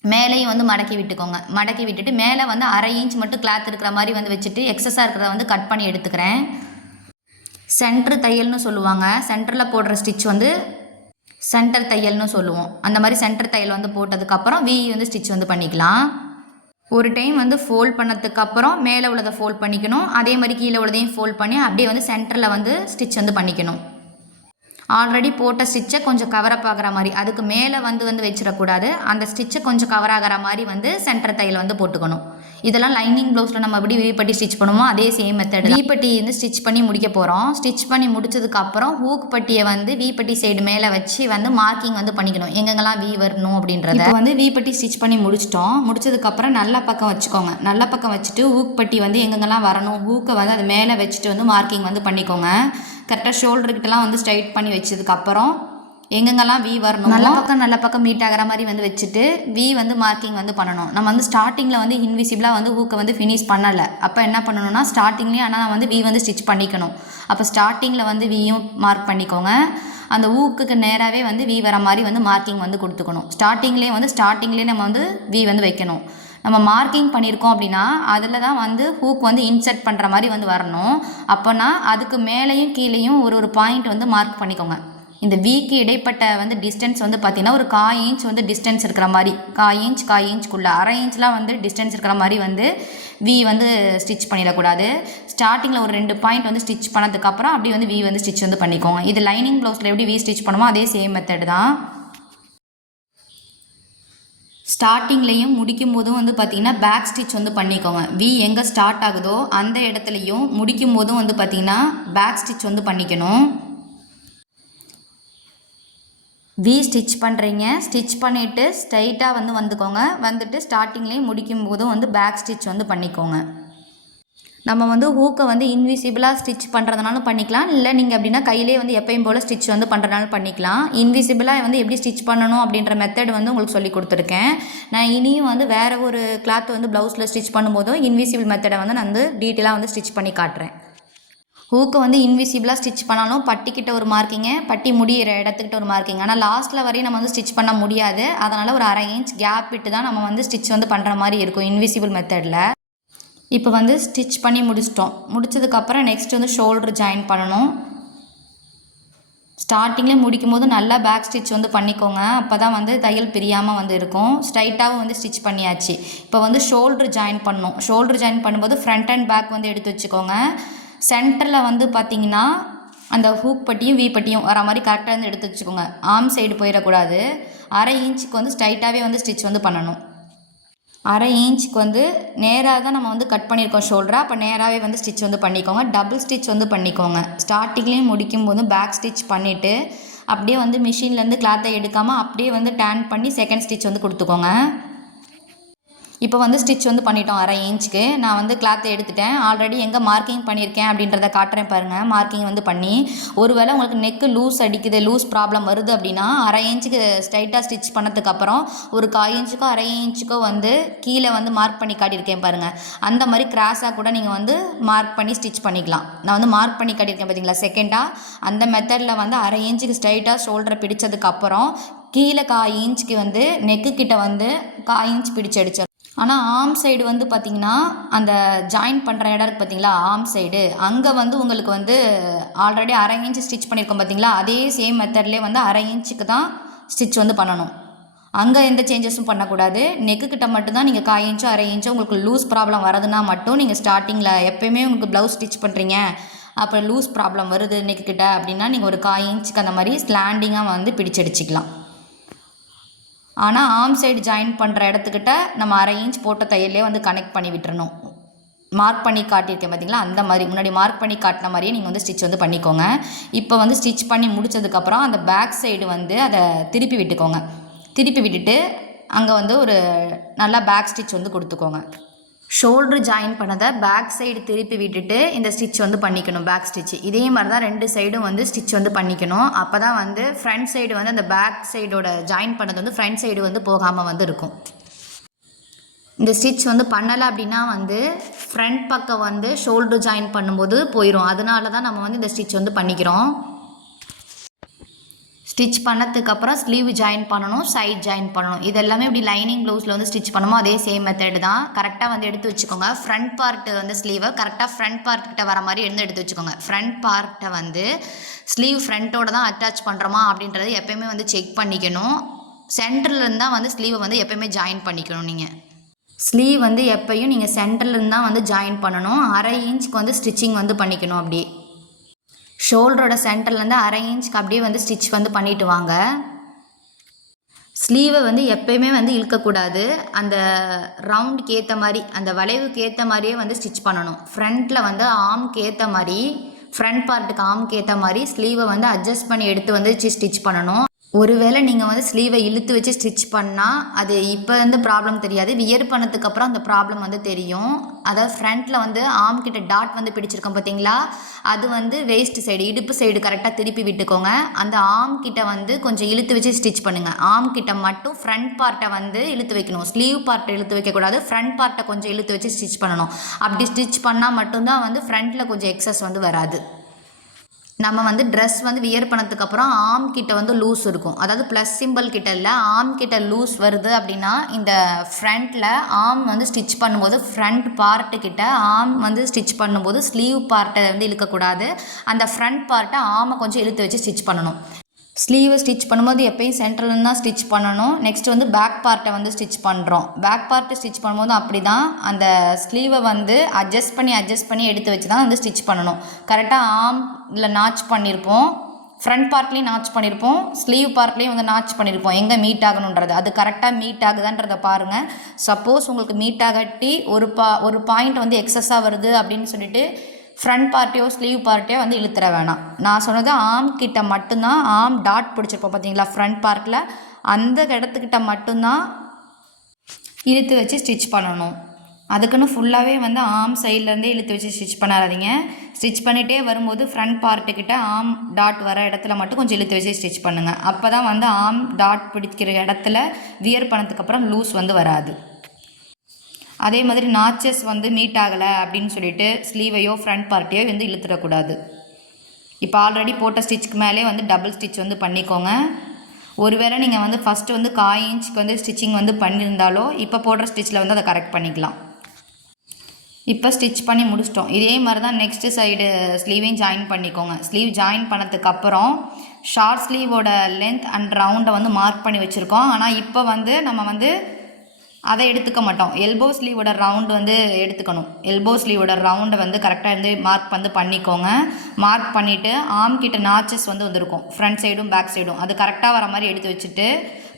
மேலேயும் வந்து மடக்கி விட்டுக்கோங்க. மடக்கி விட்டுட்டு மேலே வந்து 1/2 இன்ச் மட்டும் கிளாத் இருக்கிற மாதிரி வந்து வச்சுட்டு எக்ஸஸாக இருக்கிறத வந்து கட் பண்ணி எடுத்துக்கிறேன். சென்ட்ரு தையல்னு சொல்லுவாங்க. சென்டரில் போடுற ஸ்டிச் வந்து சென்டர் தையல்னு சொல்லுவோம். அந்த மாதிரி சென்டர் தையல் வந்து போட்டதுக்கப்புறம் வந்து ஸ்டிச் வந்து பண்ணிக்கலாம். ஒரு டைம் வந்து ஃபோல்ட் பண்ணதுக்கப்புறம் மேலே உள்ளதை ஃபோல்ட் பண்ணிக்கணும். அதே மாதிரி கீழே உள்ளதையும் ஃபோல்ட் பண்ணி அப்படியே வந்து சென்டரில் வந்து ஸ்டிச் வந்து பண்ணிக்கணும். ஆல்ரெடி போட்ட ஸ்டிச்சை கொஞ்சம் கவரப் ஆகிற மாதிரி, அதுக்கு மேலே வந்து வச்சிடக்கூடாது. அந்த ஸ்டிச்சை கொஞ்சம் கவர் ஆகிற மாதிரி வந்து சென்டர் தையல் வந்து போட்டுக்கணும். இதெல்லாம் லைனிங் ப்ளவுஸில் நம்ம எப்படி வீப்பட்டி ஸ்டிச் பண்ணுவோமோ அதே சேம் மெத்தட். வீப்பட்டி வந்து ஸ்டிச் பண்ணி முடிக்க போகிறோம். ஸ்டிச் பண்ணி முடிச்சதுக்கப்புறம் ஹூக் பட்டியை வந்து வீப்பட்டி சைடு மேலே வச்சு வந்து மார்க்கிங் வந்து பண்ணிக்கணும். எங்கெங்கெல்லாம் வீ வரணும் அப்படின்றத. இப்போ வந்து வீப்பட்டி ஸ்டிச் பண்ணி முடிச்சிட்டோம். முடிச்சதுக்கப்புறம் நல்ல பக்கம் வச்சுக்கோங்க. நல்ல பக்கம் வச்சுட்டு ஹூக் பட்டி வந்து எங்கெங்கெல்லாம் வரணும் ஹூக்கை வந்து அது மேலே வச்சுட்டு வந்து மார்க்கிங் வந்து பண்ணிக்கோங்க. கரெக்டாக ஷோல்டருக்கிட்டலாம் வந்து ஸ்ட்ரைட் பண்ணி வச்சதுக்கப்புறம் எங்கெங்கெல்லாம் வீ வரணும் நல்ல பக்கம் மீட் ஆகிற மாதிரி வந்து வச்சுட்டு வீ வந்து மார்க்கிங் வந்து பண்ணணும். நம்ம வந்து ஸ்டார்டிங்கில் வந்து இன்விசிபிளாக வந்து ஹூக்கை வந்து ஃபினிஷ் பண்ணலை. அப்போ என்ன பண்ணணும்னா ஸ்டார்டிங்லேயே ஆனால் வந்து வீ வந்து ஸ்டிச் பண்ணிக்கணும். அப்போ ஸ்டார்டிங்கில் வந்து வீயும் மார்க் பண்ணிக்கோங்க. அந்த ஊக்குக்கு நேராகவே வந்து வீ வர மாதிரி வந்து மார்க்கிங் வந்து கொடுத்துக்கணும். ஸ்டார்டிங்லேயே நம்ம வந்து வீ வந்து வைக்கணும். நம்ம மார்க்கிங் பண்ணியிருக்கோம் அப்படின்னா அதில் தான் வந்து ஹூக் வந்து இன்சர்ட் பண்ணுற மாதிரி வந்து வரணும். அப்போனா அதுக்கு மேலேயும் கீழேயும் ஒரு பாயிண்ட் வந்து மார்க் பண்ணிக்கோங்க. இந்த வீக்கு இடைப்பட்ட வந்து டிஸ்டன்ஸ் வந்து பார்த்திங்கன்னா ஒரு 1/4 இன்ச் வந்து டிஸ்டன்ஸ் இருக்கிற மாதிரி 1/4 இன்ச்சுக்குள்ளே 1/2 இன்ச்லாம் வந்து டிஸ்டன்ஸ் இருக்கிற மாதிரி வந்து வீ வந்து ஸ்டிச் பண்ணிடக்கூடாது. ஸ்டார்டிங்கில் ஒரு 2 பாயிண்ட் வந்து ஸ்டிச் பண்ணதுக்கப்புறம் அப்படி வந்து வீ வந்து ஸ்டிச் வந்து பண்ணிக்கோங்க. இது லைனிங் ப்ளவுஸில் எப்படி வீ ஸ்டிச் பண்ணுமோ அதே சேம் மெத்தட் தான். ஸ்டார்டிங்லேயும் முடிக்கும் போதும் வந்து பார்த்திங்கன்னா பேக் ஸ்டிச் வந்து பண்ணிக்கோங்க. வீ எங்கே ஸ்டார்ட் ஆகுதோ அந்த இடத்துலையும் முடிக்கும் போதும் வந்து பார்த்திங்கன்னா பேக் ஸ்டிச் வந்து பண்ணிக்கணும். வீ ஸ்டிச் பண்ணுறீங்க, ஸ்டிச் பண்ணிவிட்டு ஸ்ட்ரைட்டாக வந்து வந்துக்கோங்க. வந்துட்டு ஸ்டார்டிங்லேயும் முடிக்கும் போதும் வந்து பேக் ஸ்டிச் வந்து பண்ணிக்கோங்க. நம்ம வந்து ஹூக்கை வந்து இன்விசிபிளாக ஸ்டிச் பண்ணுறதுனாலும் பண்ணிக்கலாம். இல்லை நீங்கள் அப்படின்னா கையிலே வந்து எப்பயும் போல் ஸ்டிச் வந்து பண்ணுறதுனாலும் பண்ணிக்கலாம். இன்விசிபிளாக வந்து எப்படி ஸ்டிச் பண்ணணும் அப்படின்ற மெத்தட் வந்து உங்களுக்கு சொல்லி கொடுத்துருக்கேன். நான் இனியும் வந்து வேறு ஒரு கிளாத் வந்து ப்ளவுஸில் ஸ்டிச் பண்ணும்போதும் இன்விசிபிள் மெத்தடை வந்து நான் வந்து டீட்டெயிலாக வந்து ஸ்டிச் பண்ணி காட்டுறேன். ஹூக்கை வந்து இன்விசிபிளாக ஸ்டிச் பண்ணாலும் பட்டிக்கிட்ட ஒரு மார்க்கிங்க, பட்டி முடிகிற இடத்துக்கிட்ட ஒரு மார்க்கிங். ஆனால் லாஸ்ட்டில் வரையும் நம்ம வந்து ஸ்டிச் பண்ண முடியாது. அதனால் ஒரு 1/2 இன்ச் கேப் விட்டு தான் நம்ம வந்து ஸ்டிச் வந்து பண்ணுற மாதிரி இருக்கும் இன்விசிபிள் மெத்தடில். இப்போ வந்து ஸ்டிச் பண்ணி முடிச்சிட்டோம். முடிச்சதுக்கப்புறம் நெக்ஸ்ட் வந்து ஷோல்டர் ஜாயின் பண்ணணும். ஸ்டார்டிங்லேயே முடிக்கும் போது நல்லா பேக் ஸ்டிச் வந்து பண்ணிக்கோங்க. அப்போ தான் வந்து தையல் பிரியாமல் வந்து இருக்கும். ஸ்ட்ரைட்டாகவும் வந்து ஸ்டிச் பண்ணியாச்சு. இப்போ வந்து ஷோல்டர் ஜாயின் பண்ணணும். ஷோல்டர் ஜாயின் பண்ணும்போது ஃப்ரண்ட் அண்ட் பேக் வந்து எடுத்து வச்சுக்கோங்க. சென்டரில் வந்து பார்த்திங்கன்னா அந்த ஹூக் பட்டியும் வீ பட்டியும் வர மாதிரி கரெக்டாக வந்து எடுத்து வச்சுக்கோங்க. ஆர்ம் சைடு போயிடக்கூடாது. 1/2 இன்ச்சுக்கு வந்து ஸ்ட்ரைட்டாகவே வந்து ஸ்டிச் வந்து பண்ணணும். 1/2 இன்ச்சுக்கு வந்து நேராக தான் நம்ம வந்து கட் பண்ணியிருக்கோம் ஷோல்டரை. அப்போ நேராகவே வந்து ஸ்டிச் வந்து பண்ணிக்கோங்க. டபுள் ஸ்டிச் வந்து பண்ணிக்கோங்க. ஸ்டார்டிங்லேயும் முடிக்கும் போதும் பேக் ஸ்டிச் பண்ணிவிட்டு அப்படியே வந்து மிஷின்லேருந்து கிளாத்தை எடுக்காமல் அப்படியே வந்து டேன் பண்ணி செகண்ட் ஸ்டிச் வந்து கொடுத்துக்கோங்க. இப்போ வந்து ஸ்டிச் வந்து பண்ணிட்டோம் 1/2 இன்ச்சுக்கு. நான் வந்து கிளாத்தை எடுத்துட்டேன். ஆல்ரெடி எங்கே மார்க்கிங் பண்ணியிருக்கேன் அப்படின்றத காட்டுறேன் பாருங்கள். மார்க்கிங் வந்து பண்ணி, ஒருவேளை உங்களுக்கு நெக்கு லூஸ் அடிக்குது, லூஸ் ப்ராப்ளம் வருது அப்படின்னா 1/2 இன்ச்சுக்கு ஸ்ட்ரைட்டாக ஸ்டிச் பண்ணதுக்கப்புறம் ஒரு 1/4 இன்ச்சுக்கோ 1/2 இன்ச்சுக்கோ வந்து கீழே வந்து மார்க் பண்ணி காட்டியிருக்கேன் பாருங்கள். அந்த மாதிரி கிராஸாக கூட நீங்கள் வந்து மார்க் பண்ணி ஸ்டிச் பண்ணிக்கலாம். நான் வந்து மார்க் பண்ணி காட்டியிருக்கேன் பார்த்தீங்களா செகண்டாக, அந்த மெத்தடில் வந்து 1/2 இன்ச்சுக்கு ஸ்ட்ரைட்டாக ஷோல்டரை பிடிச்சதுக்கப்புறம் கீழே 1/4 இன்ச்சுக்கு வந்து நெக்கு கிட்ட வந்து 1/4 இன்ச் பிடிச்சு அடிச்சிடும். ஆனால் ஆர்ம் சைடு வந்து பார்த்திங்கன்னா அந்த ஜாயின் பண்ணுற இடம் இருக்குது பார்த்தீங்களா, ஆர்ம் சைடு அங்கே வந்து உங்களுக்கு வந்து ஆல்ரெடி 1/2 இன்ச்சு ஸ்டிச் பண்ணியிருக்கோம் பார்த்தீங்களா, அதே சேம் மெத்தட்லேயே வந்து 1/2 இன்ச்சுக்கு தான் ஸ்டிச் வந்து பண்ணணும். அங்கே எந்த சேஞ்சஸும் பண்ணக்கூடாது. நெக்கு கிட்ட மட்டும்தான் நீங்கள் 1/4 இன்ச்சோ 1/2 இன்ச்சோ உங்களுக்கு லூஸ் ப்ராப்ளம் வருதுன்னா மட்டும் நீங்கள் ஸ்டார்டிங்கில் எப்போயுமே உங்களுக்கு ப்ளவுஸ் ஸ்டிச் பண்ணுறீங்க, அப்புறம் லூஸ் ப்ராப்ளம் வருது நெக்கு கிட்ட அப்படின்னா நீங்கள் ஒரு 1/4 இன்ச்சுக்கு அந்த மாதிரி ஸ்லாண்டிங்காக வந்து பிடிச்சடிச்சிக்கலாம். ஆனால் ஆர்ம் சைடு ஜாயின் பண்ணுற இடத்துக்கிட்ட நம்ம 1/2 இன்ச் போட்ட தையல்லே வந்து கனெக்ட் பண்ணி விட்டுறணும். மார்க் பண்ணி காட்டியிருக்கேன் பார்த்தீங்களா, அந்த மாதிரி முன்னாடி மார்க் பண்ணி காட்டின மாதிரியே நீங்கள் வந்து ஸ்டிச் வந்து பண்ணிக்கோங்க. இப்போ வந்து ஸ்டிச் பண்ணி முடித்ததுக்கப்புறம் அந்த பேக் சைடு வந்து அதை திருப்பி விட்டுக்கோங்க. திருப்பி விட்டுட்டு அங்கே வந்து ஒரு நல்லா பேக் ஸ்டிச் வந்து கொடுத்துக்கோங்க. ஷோல்டர் ஜாயின் பண்ணதை பேக் சைடு திருப்பி விட்டுட்டு இந்த ஸ்டிச் வந்து பண்ணிக்கணும். பேக் ஸ்டிச் இதே மாதிரி தான் 2 சைடும் வந்து ஸ்டிச் வந்து பண்ணிக்கணும். அப்போ தான் வந்து ஃப்ரண்ட் சைடு வந்து அந்த பேக் சைடோட ஜாயின் பண்ணது வந்து ஃப்ரண்ட் சைடு வந்து போகாமல் வந்து இருக்கும். இந்த ஸ்டிச் வந்து பண்ணலை அப்படின்னா வந்து ஃப்ரண்ட் பக்கம் வந்து ஷோல்டர் ஜாயின் பண்ணும்போது போயிடும். அதனால தான் நம்ம வந்து இந்த ஸ்டிச் வந்து பண்ணிக்கிறோம். ஸ்டிச் பண்ணதுக்கப்புறம் ஸ்லீவ் ஜாயின் பண்ணணும், சைட் ஜாயின் பண்ணணும். இது எல்லாமே இப்படி லைனிங் ப்ளவுஸில் வந்து ஸ்டிச் பண்ணுமோ அதே சேம் மெத்தட் தான். கரெக்டாக வந்து எடுத்து வச்சுக்கோங்க. ஃப்ரண்ட் பார்ட்டு வந்து ஸ்லீவை கரெக்டாக ஃப்ரண்ட் பார்ட்கிட்ட வர மாதிரி எடுத்து வச்சுக்கோங்க. ஃப்ரண்ட் பார்ட்டை வந்து ஸ்லீவ் ஃப்ரண்ட்டோடு தான் அட்டாச் பண்ணுறோமா அப்படின்றது எப்போயுமே வந்து செக் பண்ணிக்கணும். சென்டர்லேருந்து தான் வந்து ஸ்லீவை வந்து எப்போயுமே ஜாயின் பண்ணிக்கணும். நீங்கள் ஸ்லீவ் வந்து எப்போயும் நீங்கள் சென்டர்லேருந்து தான் வந்து ஜாயின் பண்ணணும். 1/2 இன்ச்சுக்கு வந்து ஸ்டிச்சிங் வந்து பண்ணிக்கணும். அப்படியே ஷோல்டரோட சென்டர்லேருந்து 1/2 இன்ச்சுக்கு அப்படியே வந்து ஸ்டிச் வந்து பண்ணிவிட்டு வாங்க. ஸ்லீவை வந்து எப்போயுமே வந்து இழுக்கக்கூடாது. அந்த ரவுண்டுக்கு ஏற்ற மாதிரி, அந்த வளைவுக்கு ஏற்ற மாதிரியே வந்து ஸ்டிச் பண்ணணும். ஃப்ரண்ட்டில் வந்து ஆர்முக்கு ஏற்ற மாதிரி, ஃப்ரண்ட் பார்ட்டுக்கு ஆர்முக்கு ஏற்ற மாதிரி ஸ்லீவை வந்து அட்ஜஸ்ட் பண்ணி எடுத்து வந்து ஸ்டிச் பண்ணணும். ஒருவேளை நீங்கள் வந்து ஸ்லீவை இழுத்து வச்சு ஸ்டிச் பண்ணால் அது இப்போ வந்து ப்ராப்ளம் தெரியாது, வியர் பண்ணதுக்கப்புறம் அந்த ப்ராப்ளம் வந்து தெரியும். அதாவது ஃப்ரண்ட்டில் வந்து ஆர்ம் கிட்ட டாட் வந்து பிடிச்சிருக்கோம் பார்த்தீங்களா, அது வந்து வேஸ்ட் சைடு இடுப்பு சைடு கரெக்டாக திருப்பி விட்டுக்கோங்க. அந்த ஆர்ம் கிட்ட வந்து கொஞ்சம் இழுத்து வச்சு ஸ்டிச் பண்ணுங்கள். ஆர்ம் கிட்ட மட்டும் ஃப்ரண்ட் பார்ட்டை வந்து இழுத்து வைக்கணும். ஸ்லீவ் பார்ட்டை இழுத்து வைக்கக்கூடாது. ஃப்ரண்ட் பார்ட்டை கொஞ்சம் இழுத்து வச்சு ஸ்டிச் பண்ணணும். அப்படி ஸ்டிச் பண்ணால் மட்டும்தான் வந்து ஃப்ரண்ட்டில் கொஞ்சம் எக்ஸஸ் வந்து வராது. நம்ம வந்து ட்ரெஸ் வந்து வியர் பண்ணதுக்கப்புறம் ஆர்ம் கிட்ட வந்து லூஸ் இருக்கும். அதாவது ப்ளஸ் சிம்பிள் கிட்ட இல்லை, ஆர்ம் கிட்ட லூஸ் வருது அப்படின்னா இந்த ஃப்ரண்ட்டில் ஆர்ம் வந்து ஸ்டிச் பண்ணும்போது ஃப்ரண்ட் பார்ட்டுக்கிட்ட ஆர்ம் வந்து ஸ்டிச் பண்ணும்போது ஸ்லீவ் பார்ட்டை வந்து இழுக்கக்கூடாது. அந்த ஃப்ரண்ட் பார்ட்டை ஆர்மை கொஞ்சம் இழுத்து வச்சு ஸ்டிச் பண்ணணும். ஸ்லீவை ஸ்டிச் பண்ணும்போது எப்பயும் சென்டர்லேருந்து தான் ஸ்டிச் பண்ணணும். நெக்ஸ்ட் வந்து பேக் பார்ட்டை வந்து ஸ்டிச் பண்ணுறோம். பேக் பார்ட்டை ஸ்டிச் பண்ணும்போது அப்படி தான் அந்த ஸ்லீவை வந்து அட்ஜஸ்ட் பண்ணி எடுத்து வச்சு தான் வந்து ஸ்டிச் பண்ணணும். கரெக்டாக ஆர்மில் நாச் பண்ணியிருப்போம், ஃப்ரண்ட் பார்ட்லேயும் நாச் பண்ணியிருப்போம், ஸ்லீவ் பார்ட்லேயும் வந்து நாச் பண்ணியிருப்போம். எங்கே மீட் ஆகணுன்றது அது கரெக்டாக மீட் ஆகுதான்றதை பாருங்கள். சப்போஸ் உங்களுக்கு மீட் ஆகட்டி ஒரு பாயிண்ட் வந்து எக்ஸஸாக வருது அப்படின்னு சொல்லிட்டு ஃப்ரண்ட் பார்ட்டையோ ஸ்லீவ் பார்ட்டையோ வந்து இழுத்துற வேணாம். நான் சொன்னது ஆர்ம் கிட்ட மட்டும்தான், ஆர்ம் டாட் பிடிச்சிருப்போம் பார்த்தீங்களா ஃப்ரண்ட் பார்ட்டில், அந்த இடத்துக்கிட்ட மட்டும்தான் இழுத்து வச்சு ஸ்டிச் பண்ணணும். அதுக்குன்னு ஃபுல்லாகவே வந்து ஆர்ம் சைட்லேருந்தே இழுத்து வச்சு ஸ்டிச் பண்ணாதீங்க. ஸ்டிச் பண்ணிகிட்டே வரும்போது ஃப்ரண்ட் பார்ட்டுக்கிட்ட ஆர்ம் டாட் வர இடத்துல மட்டும் கொஞ்சம் இழுத்து வச்சு ஸ்டிச் பண்ணுங்கள். அப்போ தான் வந்து ஆர்ம் டாட் பிடிக்கிற இடத்துல வியர் பண்ணதுக்கப்புறம் லூஸ் வந்து வராது. அதே மாதிரி நாச்சஸ் வந்து மீட் ஆகலை அப்படின்னு சொல்லிட்டு ஸ்லீவையோ ஃப்ரண்ட் பார்ட்டையோ வந்து இழுத்துடக்கூடாது. இப்போ ஆல்ரெடி போட்ட ஸ்டிச்சுக்கு மேலே வந்து டபுள் ஸ்டிச் வந்து பண்ணிக்கோங்க. ஒருவேளை நீங்கள் வந்து ஃபஸ்ட்டு வந்து 1/4 இன்ச்சுக்கு வந்து ஸ்டிச்சிங் வந்து பண்ணியிருந்தாலோ இப்போ போடுற ஸ்டிச்சில் வந்து அதை கரெக்ட் பண்ணிக்கலாம். இப்போ ஸ்டிச் பண்ணி முடிச்சிட்டோம். இதே மாதிரி தான் நெக்ஸ்ட்டு சைடு ஸ்லீவையும் ஜாயின் பண்ணிக்கோங்க. ஸ்லீவ் ஜாயின் பண்ணதுக்கப்புறம் ஷார்ட் ஸ்லீவோட லென்த் அண்ட் ரவுண்டை வந்து மார்க் பண்ணி வச்சுருக்கோம். ஆனால் இப்போ வந்து நம்ம வந்து அதை எடுத்துக்க மாட்டோம். எல்போ ஸ்லீவோட ரவுண்டு வந்து எடுத்துக்கணும். எல்போ ஸ்லீவோட ரவுண்டை வந்து கரெக்டாக இருந்து மார்க் வந்து பண்ணிக்கோங்க. மார்க் பண்ணிவிட்டு ஆர்ம் கிட்ட நாச்சஸ் வந்து வந்துருக்கும் ஃப்ரண்ட் சைடும் பேக் சைடும், அது கரெக்டாக வர மாதிரி எடுத்து வச்சுட்டு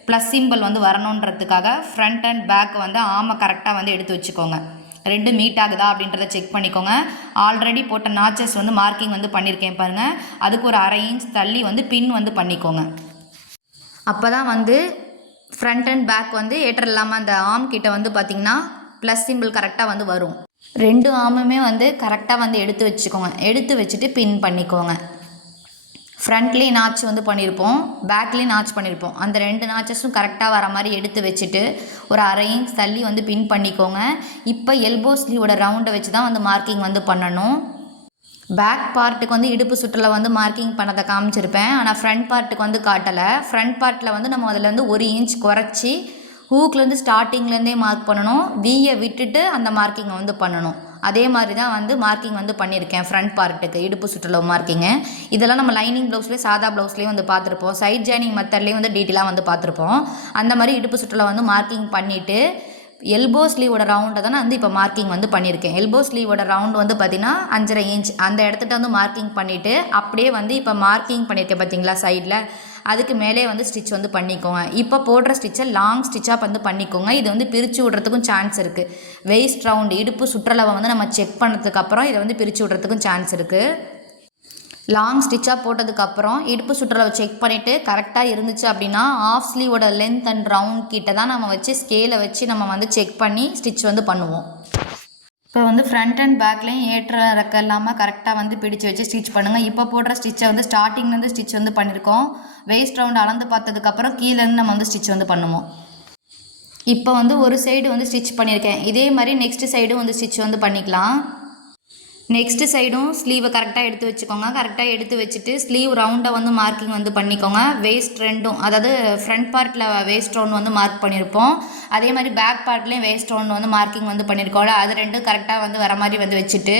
ப்ளஸ் சிம்பிள் வந்து வரணுன்றதுக்காக ஃப்ரண்ட் அண்ட் பேக் வந்து ஆர்மை கரெக்டாக வந்து எடுத்து வச்சுக்கோங்க. 2 மீட் ஆகுதா அப்படின்றத செக் பண்ணிக்கோங்க. ஆல்ரெடி போட்ட நாச்சஸ் வந்து மார்க்கிங் வந்து பண்ணியிருக்கேன் பாருங்கள், அதுக்கு ஒரு 1/2 இன்ச் தள்ளி வந்து பின் வந்து பண்ணிக்கோங்க. அப்போ தான் வந்து ஃப்ரண்ட் அண்ட் பேக் வந்து ஏற்ற இல்லாமல் அந்த ஆர்ம் கிட்ட வந்து பார்த்திங்கன்னா ப்ளஸ் சிம்பிள் கரெக்டாக வந்து வரும். 2 ஆர்முமே வந்து கரெக்டாக வந்து எடுத்து வச்சுக்கோங்க. எடுத்து வச்சுட்டு பின் பண்ணிக்கோங்க. ஃப்ரண்ட்லேயும் நாச் வந்து பண்ணியிருப்போம், பேக்லேயும் நாச் பண்ணியிருப்போம். அந்த 2 நாச்சஸும் கரெக்டாக வர மாதிரி எடுத்து வச்சுட்டு ஒரு 1/2 இன்ச் தள்ளி வந்து பின் பண்ணிக்கோங்க. இப்போ எல்போ ஸ்லீவோட ரவுண்டை வச்சு தான் வந்து மார்க்கிங் வந்து பண்ணணும். பேக் பார்ட்டுக்கு வந்து இடுப்பு சுற்றில் வந்து மார்க்கிங் பண்ணதை காமிச்சிருப்பேன், ஆனால் ஃப்ரண்ட் பார்ட்டுக்கு வந்து காட்டலை. ஃப்ரண்ட் பார்ட்டில் வந்து நம்ம அதில் வந்து 1 இன்ச் குறைச்சி ஹூக்லேருந்து ஸ்டார்டிங்லேருந்தே மார்க் பண்ணணும். வீயை விட்டுட்டு அந்த மார்க்கிங்கை வந்து பண்ணணும். அதே மாதிரி தான் வந்து மார்க்கிங் வந்து பண்ணியிருக்கேன் ஃப்ரண்ட் பார்ட்டுக்கு இடுப்பு சுற்றுலா மார்க்கிங்கு. இதெல்லாம் நம்ம லைனிங் ப்ளவுஸ்லேயே சாதா ப்ளவுஸ்லேயும் வந்து பார்த்துருப்போம், சைட் ஜாயினிங் மெத்தட்லேயும் வந்து டீட்டெயிலாக வந்து பார்த்துருப்போம். அந்த மாதிரி இடுப்பு சுற்றுலா வந்து மார்க்கிங் பண்ணிவிட்டு எல்போ ஸ்லீவோட ரவுண்டை தான் நான் வந்து இப்போ மார்க்கிங் வந்து பண்ணியிருக்கேன். எல்போ ஸ்லீவோட ரவுண்ட் வந்து பார்த்திங்கன்னா 5.5 இன்ச் அந்த இடத்துட்ட வந்து மார்க்கிங் பண்ணிவிட்டு அப்படியே வந்து இப்போ மார்க்கிங் பண்ணியிருக்கேன் பார்த்தீங்களா சைடில், அதுக்கு மேலே வந்து ஸ்டிச் வந்து பண்ணிக்கோங்க. இப்போ போடுற ஸ்டிச்சை லாங் ஸ்டிச்சாக வந்து பண்ணிக்கோங்க. இது வந்து பிரித்து விடுறதுக்கும் சான்ஸ் இருக்குது. வெயிஸ்ட் ரவுண்டு இடுப்பு சுற்றளவை வந்து நம்ம செக் பண்ணதுக்கப்புறம் இதை வந்து பிரித்து விடுறதுக்கும் சான்ஸ் இருக்குது. லாங் ஸ்டிச்சாக போட்டதுக்கப்புறம் இடுப்பு சுற்றளவை செக் பண்ணிவிட்டு கரெக்டாக இருந்துச்சு அப்படின்னா ஆஃப் ஸ்லீவோட லென்த் அண்ட் ரவுண்ட் கிட்ட தான் நம்ம வச்சு ஸ்கேலை வச்சு நம்ம வந்து செக் பண்ணி ஸ்டிச் வந்து பண்ணுவோம். இப்போ வந்து ஃப்ரண்ட் அண்ட் பேக்லேயும் ஏற்ற இறக்க இல்லாமல் கரெக்டாக வந்து பிடிச்சி வச்சு ஸ்டிச் பண்ணுங்கள். இப்போ போடுற ஸ்டிச்சை வந்து ஸ்டார்டிங்லேருந்து ஸ்டிச் வந்து பண்ணியிருக்கோம். வெயிஸ்ட் ரவுண்ட் அளந்து பார்த்ததுக்கப்புறம் கீழேருந்து நம்ம வந்து ஸ்டிச் வந்து பண்ணுவோம். இப்போ வந்து ஒரு சைடு வந்து ஸ்டிச் பண்ணியிருக்கேன். இதே மாதிரி நெக்ஸ்ட் சைடும் வந்து ஸ்டிச் வந்து பண்ணிக்கலாம். நெக்ஸ்ட்டு சைடும் ஸ்லீவை கரெக்டாக எடுத்து வச்சுக்கோங்க. கரெக்டாக எடுத்து வச்சுட்டு ஸ்லீவ் ரவுண்டை வந்து மார்க்கிங் வந்து பண்ணிக்கோங்க. வேஸ்ட் ரெண்டும், அதாவது ஃப்ரண்ட் பார்ட்டில் வேஸ்ட் ரவுண்ட் வந்து மார்க் பண்ணியிருப்போம், அதே மாதிரி பேக் பார்ட்லேயும் வேஸ்ட் ரவுண்ட் வந்து மார்க்கிங் வந்து பண்ணியிருக்கோம்ல, அது ரெண்டும் கரெக்டாக வந்து வர மாதிரி வந்து வச்சுட்டு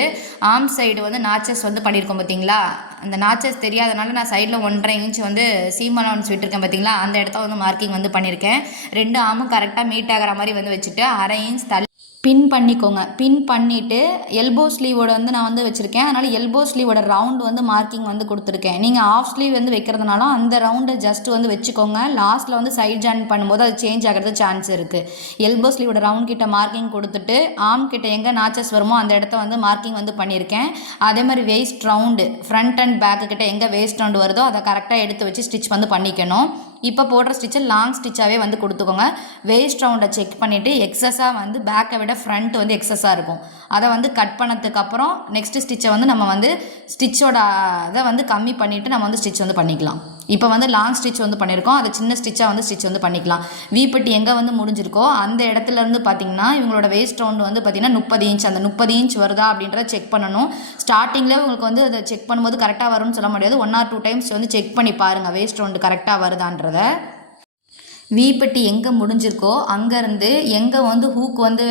ஆர்ம் சைடு வந்து நாச்சஸ் வந்து பண்ணியிருக்கோம் பார்த்தீங்களா. அந்த நாச்சஸ் தெரியாதனால நான் சைடில் 1.5 இன்ச் வந்து சீம் அலவன்ஸ் விட்டுருக்கேன் பார்த்தீங்களா, அந்த இடத்த வந்து மார்க்கிங் வந்து பண்ணியிருக்கேன். 2 ஆர்மும் கரெக்டாக மீட் ஆகிற மாதிரி வந்து வச்சுட்டு 1/2 இன்ச் தள்ளி பின் பண்ணிக்கோங்க. பின் பண்ணிவிட்டு எல்போ ஸ்லீவோட வந்து நான் வந்து வச்சுருக்கேன், அதனால் எல்போ ஸ்லீவோட ரவுண்டு வந்து மார்க்கிங் வந்து கொடுத்துருக்கேன். நீங்கள் ஆஃப் ஸ்லீவ் வந்து வைக்கிறதுனால அந்த ரவுண்டை ஜஸ்ட் வந்து வச்சுக்கோங்க. லாஸ்ட்டில் வந்து சைட் ஜாயின் பண்ணும்போது அது சேஞ்ச் ஆகிறது சான்ஸ் இருக்குது. எல்போ ஸ்லீவோட ரவுண்ட் கிட்ட மார்க்கிங் கொடுத்துட்டு ஆர்ம் கிட்ட எங்கே நாச்சஸ் வருமோ அந்த இடத்த வந்து மார்க்கிங் வந்து பண்ணியிருக்கேன். அதே மாதிரி waste round front and back கிட்ட எங்கே வேஸ்ட் ரவுண்டு வருதோ அதை கரெக்டாக எடுத்து வச்சு ஸ்டிச் வந்து பண்ணிக்கணும். இப்போ போடுற ஸ்டிச்சை லாங் ஸ்டிச்சாகவே வந்து கொடுத்துக்கோங்க. வேஸ்ட் ரவுண்டை செக் பண்ணிவிட்டு எக்ஸஸாக வந்து பேக்கை விட ஃப்ரண்ட் வந்து எக்ஸஸாக இருக்கும், அதை வந்து கட் பண்ணதுக்கப்புறம் நெக்ஸ்ட்டு ஸ்டிச்சை வந்து நம்ம வந்து ஸ்டிச்சோட இதை வந்து கம்மி பண்ணிவிட்டு நம்ம வந்து ஸ்டிச் வந்து பண்ணிக்கலாம். இப்போ வந்து லாங் ஸ்டிச் வந்து பண்ணியிருக்கோம், அதை சின்ன ஸ்டிச்சாக வந்து ஸ்டிச் வந்து பண்ணிக்கலாம். வீப்பட்டி எங்கே வந்து முடிஞ்சிருக்கோ அந்த இடத்துலேருந்து பார்த்திங்கன்னா இவங்களோட வேஸ்ட் ரவுண்டு வந்து பார்த்திங்கன்னா 30 இன்ச், அந்த 30 இன்ச் வருதா அப்படின்றத செக் பண்ணணும். ஸ்டார்டிங்கில் உங்களுக்கு வந்து அதை செக் பண்ணும்போது கரெக்டாக வரும்னு சொல்ல முடியாது, 1 or 2 டைம்ஸ் வந்து செக் பண்ணி பாருங்கள் வேஸ்ட் ரவுண்டு கரெக்டாக வருதான்றத. வீப்பட்டி எங்கே முடிஞ்சிருக்கோ அங்கேருந்து எங்கே வந்து ஹூக் வந்து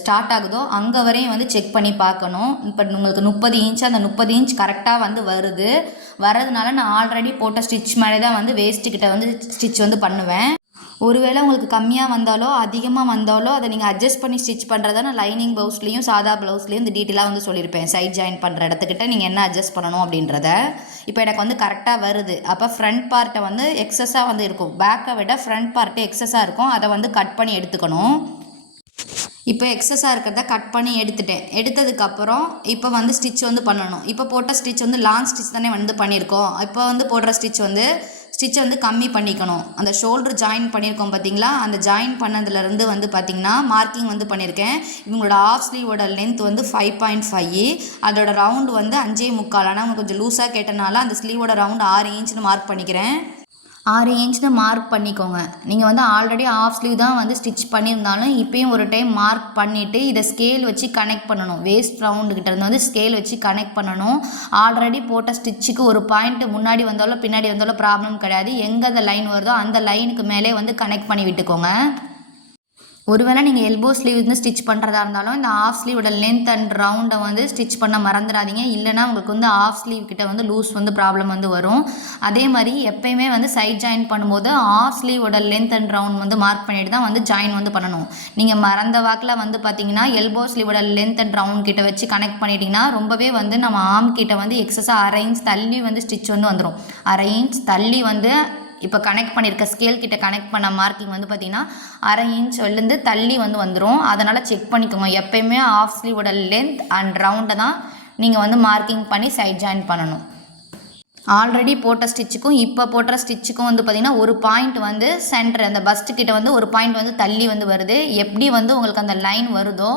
ஸ்டார்ட் ஆகுதோ அங்கே வரையும் வந்து செக் பண்ணி பார்க்கணும். இப்போ உங்களுக்கு 30 இன்ச், அந்த 30 இன்ச் கரெக்டாக வந்து வரதுனால நான் ஆல்ரெடி போட்ட ஸ்டிச் மேலே தான் வந்து வேஸ்ட்டுக்கிட்ட வந்து ஸ்டிச் வந்து பண்ணுவேன். ஒருவேளை உங்களுக்கு கம்மியாக வந்தாலோ அதிகமாக வந்தாலோ அதை நீங்கள் அட்ஜஸ்ட் பண்ணி ஸ்டிச் பண்ணுறதா நான் லைனிங் ப்ளவுஸ்லேயும் சாதா ப்ளவுஸ்லேயும் இந்த டீட்டெயிலாக வந்து சொல்லியிருப்பேன். சைட் ஜாயின் பண்ணுற இடத்துக்கிட்ட நீங்கள் என்ன அட்ஜஸ்ட் பண்ணணும் அப்படின்றத. இப்போ எனக்கு வந்து கரெக்டாக வருது. அப்போ ஃப்ரண்ட் பார்ட்டை வந்து எக்ஸஸாக வந்து இருக்கும், பேக்கை விட ஃப்ரண்ட் பார்ட்டு எக்ஸஸாக இருக்கும், அதை வந்து கட் பண்ணி எடுத்துக்கணும். இப்போ எக்ஸஸாக இருக்கிறத கட் பண்ணி எடுத்ததுக்கப்புறம் இப்போ வந்து ஸ்டிச் வந்து பண்ணணும். இப்போ போட்ட ஸ்டிச் வந்து லாங் ஸ்டிச் தானே வந்து பண்ணியிருக்கோம். இப்போ வந்து போடுற ஸ்டிச்சை வந்து கம்மி பண்ணிக்கணும். அந்த ஷோல்டர் ஜாயின் பண்ணியிருக்கோம் பார்த்தீங்களா, அந்த ஜாயின் பண்ணதுலேருந்து வந்து பார்த்திங்கன்னா மார்க்கிங் வந்து பண்ணியிருக்கேன். இவங்களோட ஆஃப் ஸ்லீவோட லென்த் வந்து 5.5, அதோட ரவுண்டு வந்து 5.25. ஆனால் அவங்க கொஞ்சம் லூஸாக கேட்டனால அந்த ஸ்லீவோட ரவுண்டு 6 இன்ச்னு மார்க் பண்ணிக்கிறேன். 6 இன்ச்னு மார்க் பண்ணிக்கோங்க. நீங்கள் வந்து ஆல்ரெடி ஆஃப் ஸ்லீவ் தான் வந்து ஸ்டிச் பண்ணியிருந்தாலும் இப்போயும் ஒரு டைம் மார்க் பண்ணிவிட்டு இதை ஸ்கேல் வச்சு கனெக்ட் பண்ணணும். வேஸ்ட் ரவுண்டுக்கிட்ட இருந்து வந்து ஸ்கேல் வச்சு கனெக்ட் பண்ணணும். ஆல்ரெடி போட்ட ஸ்டிச்சுக்கு ஒரு பாயிண்ட் முன்னாடி வந்தாலும் பின்னாடி வந்தாலும் ப்ராப்ளம் கிடையாது. எங்கே அந்த லைன் வருதோ அந்த லைனுக்கு மேலே வந்து கனெக்ட் பண்ணி விட்டுக்கோங்க. ஒருவேளை நீங்கள் எல்போ ஸ்லீவ் வந்து ஸ்டிச் பண்ணுறதா இருந்தாலும் இந்த ஆஃப் ஸ்லீவோட லென்த் அண்ட் ரவுண்டை வந்து ஸ்டிச் பண்ண மறந்துடாதீங்க. இல்லைனா உங்களுக்கு வந்து ஆஃப் ஸ்லீவ் கிட்ட வந்து லூஸ் வந்து ப்ராப்ளம் வந்து வரும். அதே மாதிரி எப்பயுமே வந்து சைட் ஜாயின் பண்ணும்போது ஆஃப் ஸ்லீவோட லென்த் அண்ட் ரவுண்ட் வந்து மார்க் பண்ணிட்டு தான் வந்து ஜாயின் வந்து பண்ணணும். நீங்கள் மறந்த வாக்கில் வந்து பார்த்தீங்கன்னா எல்போ ஸ்லீவோட லென்த் அண்ட் ரவுண்ட் கிட்ட வச்சு கனெக்ட் பண்ணிட்டீங்கன்னா ரொம்பவே வந்து நம்ம ஆர்ம் கிட்ட வந்து எக்ஸஸாக 1/2 இன்ச் தள்ளி வந்து ஸ்டிச் வந்து வந்துடும். 1/2 இன்ச் தள்ளி வந்து இப்போ கனெக்ட் பண்ணியிருக்க ஸ்கேல் கிட்ட கனெக்ட் பண்ண மார்க்கிங் வந்து பார்த்திங்கன்னா 1/2 இன்ச் வெளிலேருந்து தள்ளி வந்து வந்துடும். அதனால் செக் பண்ணிக்கோங்க. எப்போயுமே ஆஃப் ஸ்லீவோட லென்த் அண்ட் ரவுண்டை தான் நீங்கள் வந்து மார்க்கிங் பண்ணி சைட் ஜாயின் பண்ணணும். ஆல்ரெடி போட்ட ஸ்டிச்சுக்கும் இப்போ போட்ட ஸ்டிச்சுக்கும் வந்து பார்த்திங்கன்னா ஒரு பாயிண்ட் வந்து சென்டர் அந்த பஸ்ட்டு கிட்ட வந்து ஒரு பாயிண்ட் வந்து தள்ளி வந்து வருது. எப்படி வந்து உங்களுக்கு அந்த லைன் வருதோ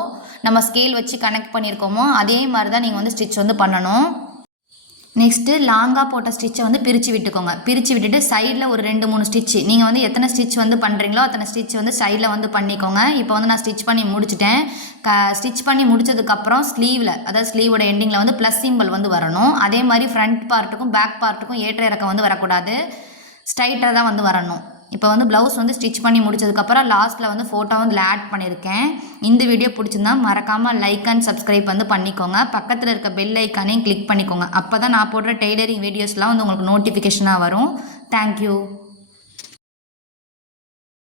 நம்ம ஸ்கேல் வச்சு கனெக்ட் பண்ணியிருக்கோமோ அதே மாதிரி தான் நீங்கள் வந்து ஸ்டிச் வந்து பண்ணணும். நெக்ஸ்ட்டு லாங்காக போட்ட ஸ்டிச்சை வந்து பிரித்து விட்டுக்கோங்க. பிரித்து விட்டுட்டு சைடில் ஒரு 2-3 ஸ்டிச்சு நீங்கள் வந்து எத்தனை ஸ்டிச் வந்து பண்ணுறீங்களோ அத்தனை ஸ்டிச் வந்து சைடில் வந்து பண்ணிக்கோங்க. இப்போ வந்து நான் ஸ்டிச் பண்ணி முடிச்சிட்டேன். ஸ்டிச் பண்ணி முடிச்சதுக்கப்புறம் ஸ்லீவில், அதாவது ஸ்லீவோட எண்டிங்கில் வந்து ப்ளஸ் சிம்பிள் வந்து வரணும். அதே மாதிரி ஃப்ரண்ட் பார்ட்டுக்கும் பேக் பார்ட்டுக்கும் ஏற்ற இறக்கம் வந்து வரக்கூடாது, ஸ்ட்ரைட்டாக தான் வந்து வரணும். இப்போ வந்து ப்ளவுஸ் வந்து ஸ்டிச் பண்ணி முடிச்சதுக்கப்புறம் லாஸ்ட்டில் வந்து ஃபோட்டோ வந்து ஆட் பண்ணியிருக்கேன். இந்த வீடியோ பிடிச்சிருந்தா மறக்காமல் லைக் அண்ட் சப்ஸ்கிரைப் வந்து பண்ணிக்கோங்க. பக்கத்தில் இருக்க பெல் ஐக்கானையும் கிளிக் பண்ணிக்கோங்க. அப்போ தான் நான் போடுற டெய்லரிங் வீடியோஸ்லாம் வந்து உங்களுக்கு நோட்டிஃபிகேஷனாக வரும். தேங்க்யூ.